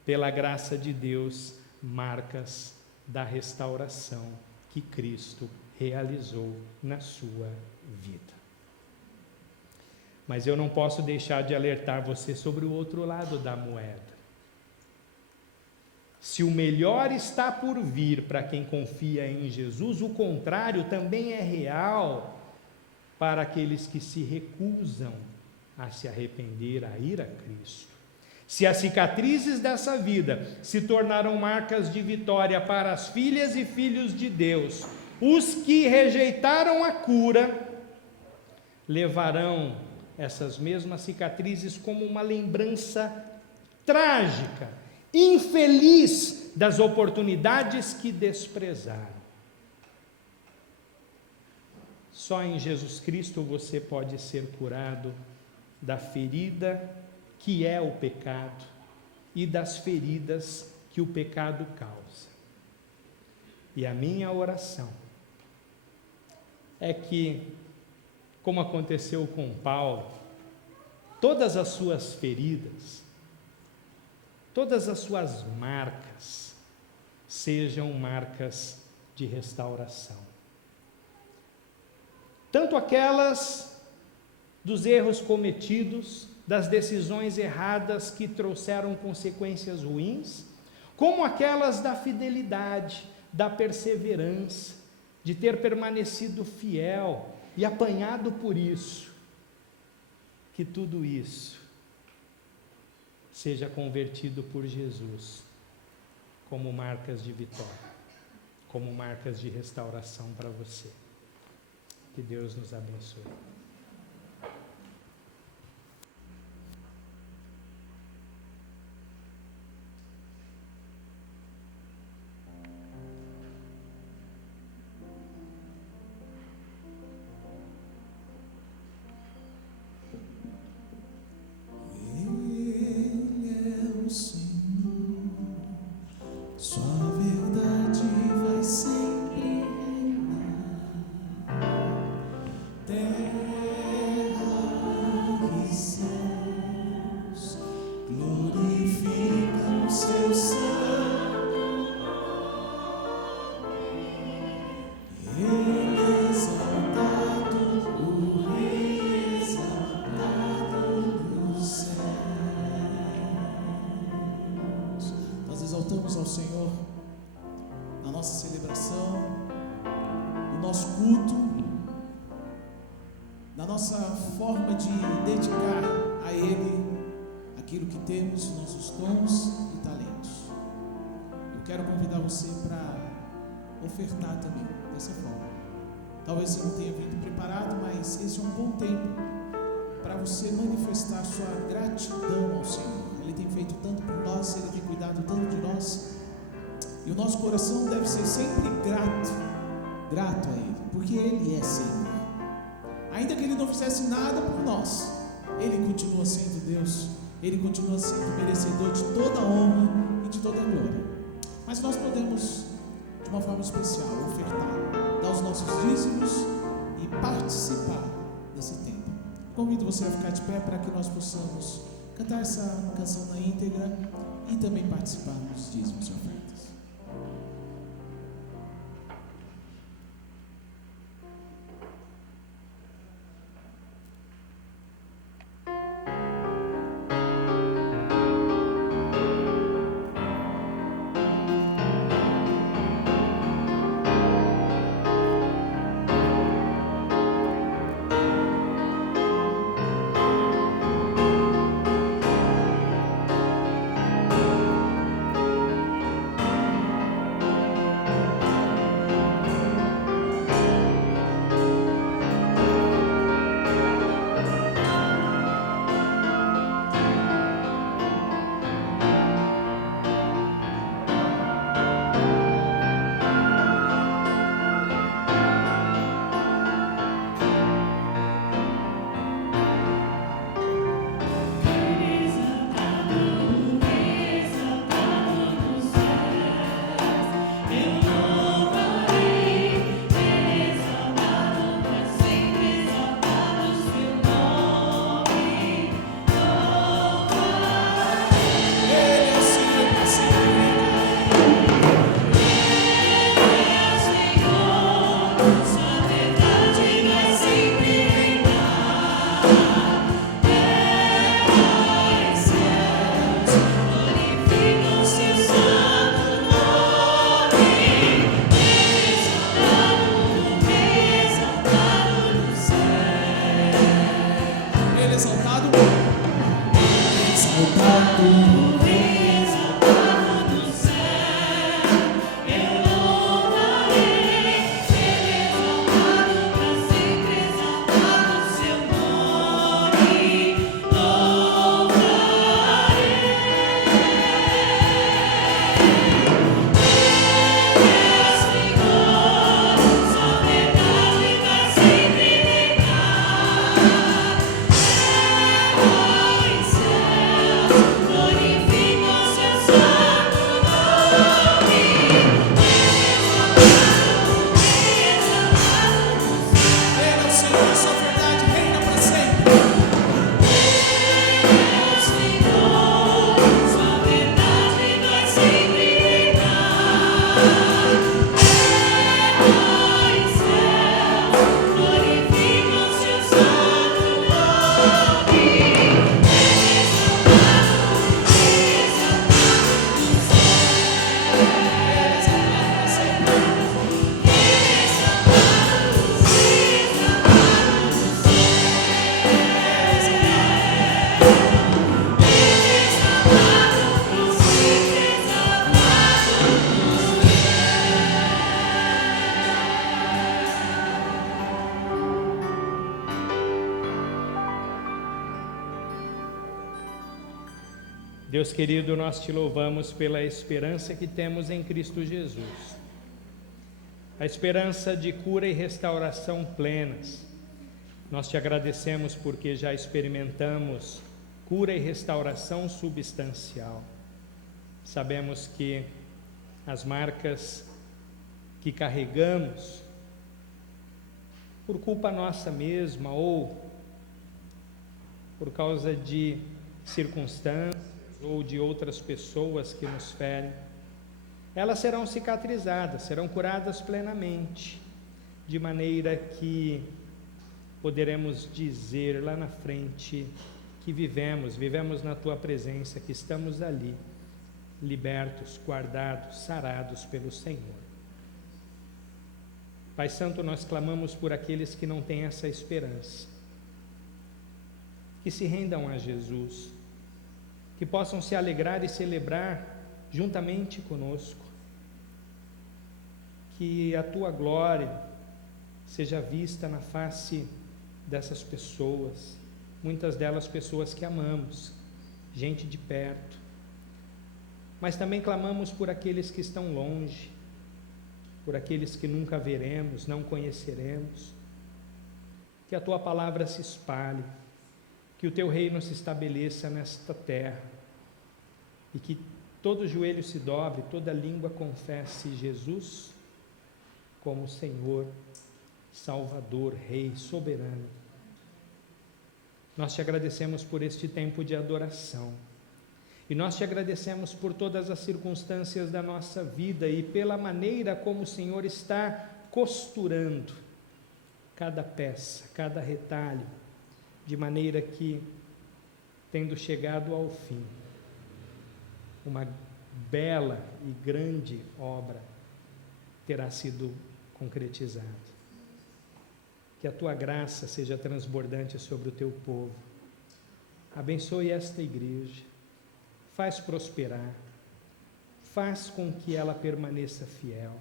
pela graça de Deus, marcas da restauração que Cristo realizou na sua vida. Mas eu não posso deixar de alertar você sobre o outro lado da moeda. Se o melhor está por vir para quem confia em Jesus, o contrário também é real para aqueles que se recusam a se arrepender, a ir a Cristo. Se as cicatrizes dessa vida se tornaram marcas de vitória para as filhas e filhos de Deus, os que rejeitaram a cura levarão essas mesmas cicatrizes como uma lembrança trágica, infeliz das oportunidades que desprezaram. Só em Jesus Cristo você pode ser curado da ferida que é o pecado e das feridas que o pecado causa. E a minha oração é que, como aconteceu com Paulo, todas as suas feridas, todas as suas marcas, sejam marcas de restauração. Tanto aquelas dos erros cometidos, das decisões erradas que trouxeram consequências ruins, como aquelas da fidelidade, da perseverança, de ter permanecido fiel e apanhado por isso. Que tudo isso seja convertido por Jesus como marcas de vitória, como marcas de restauração para você. Que Deus nos abençoe. Exaltamos ao Senhor na nossa celebração, no nosso culto, na nossa forma de dedicar a Ele aquilo que temos, nossos dons e talentos. Eu quero convidar você para ofertar também dessa forma. Talvez você não tenha vindo preparado, mas esse é um bom tempo para você manifestar sua gratidão ao Senhor. Ele tem feito tanto por nós, Ele tem cuidado tanto de nós, e o nosso coração deve ser sempre grato a Ele, porque Ele é Senhor. Ainda que Ele não fizesse nada por nós, Ele continua sendo Deus, Ele continua sendo merecedor de toda a honra e de toda a glória. Mas nós podemos, de uma forma especial, ofertar, dar os nossos dízimos e participar desse tempo. Convido você a ficar de pé para que nós possamos cantar essa canção na íntegra e também participar dos dízimos e ofertas. Deus querido, nós te louvamos pela esperança que temos em Cristo Jesus. A esperança de cura e restauração plenas. Nós te agradecemos porque já experimentamos cura e restauração substancial. Sabemos que as marcas que carregamos, por culpa nossa mesma ou por causa de circunstâncias ou de outras pessoas que nos ferem, elas serão cicatrizadas, serão curadas plenamente, de maneira que poderemos dizer lá na frente que vivemos na Tua presença, que estamos ali, libertos, guardados, sarados pelo Senhor. Pai Santo, nós clamamos por aqueles que não têm essa esperança, que se rendam a Jesus, que possam se alegrar e celebrar juntamente conosco, que a Tua glória seja vista na face dessas pessoas, muitas delas pessoas que amamos, gente de perto, mas também clamamos por aqueles que estão longe, por aqueles que nunca veremos, não conheceremos, que a Tua palavra se espalhe, que o Teu reino se estabeleça nesta terra e que todo joelho se dobre, toda língua confesse Jesus como Senhor, Salvador, Rei, soberano. Nós te agradecemos por este tempo de adoração e nós te agradecemos por todas as circunstâncias da nossa vida e pela maneira como o Senhor está costurando cada peça, cada retalho, de maneira que, tendo chegado ao fim, uma bela e grande obra terá sido concretizada. Que a Tua graça seja transbordante sobre o Teu povo. Abençoe esta igreja, faz prosperar, faz com que ela permaneça fiel.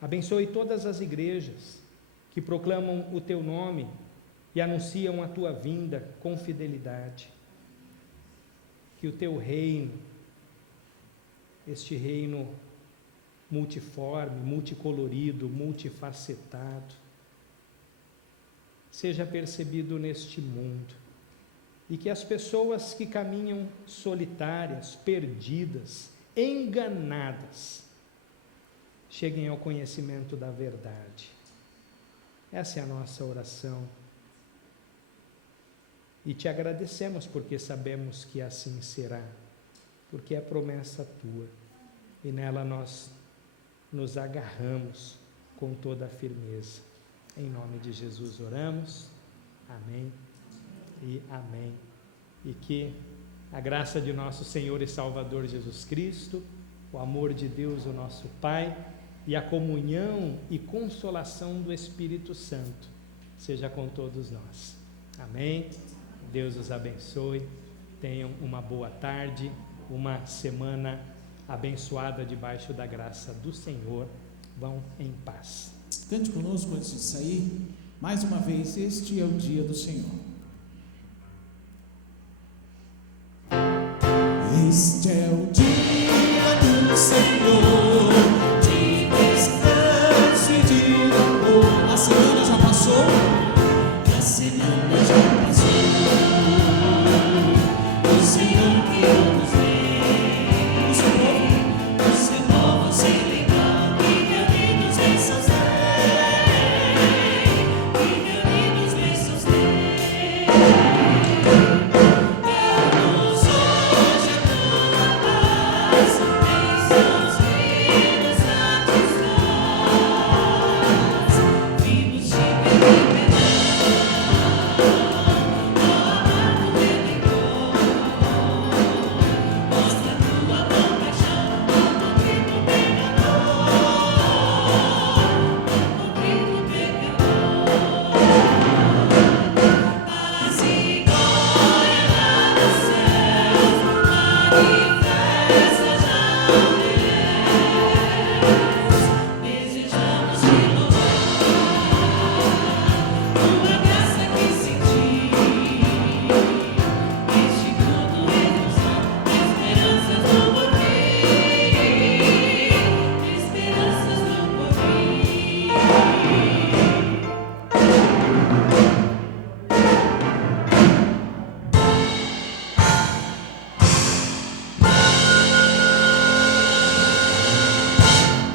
Abençoe todas as igrejas que proclamam o Teu nome e anunciam a Tua vinda com fidelidade. Que o Teu reino, este reino multiforme, multicolorido, multifacetado, seja percebido neste mundo, e que as pessoas que caminham solitárias, perdidas, enganadas, cheguem ao conhecimento da verdade. Essa é a nossa oração. E te agradecemos porque sabemos que assim será, porque é promessa Tua, e nela nós nos agarramos com toda a firmeza. Em nome de Jesus oramos, amém e amém. E que a graça de nosso Senhor e Salvador Jesus Cristo, o amor de Deus, o nosso Pai, e a comunhão e consolação do Espírito Santo seja com todos nós. Amém. Deus os abençoe, tenham uma boa tarde, uma semana abençoada debaixo da graça do Senhor. Vão em paz. Cante conosco antes de sair, mais uma vez, este é o dia do Senhor. Este é o dia do Senhor.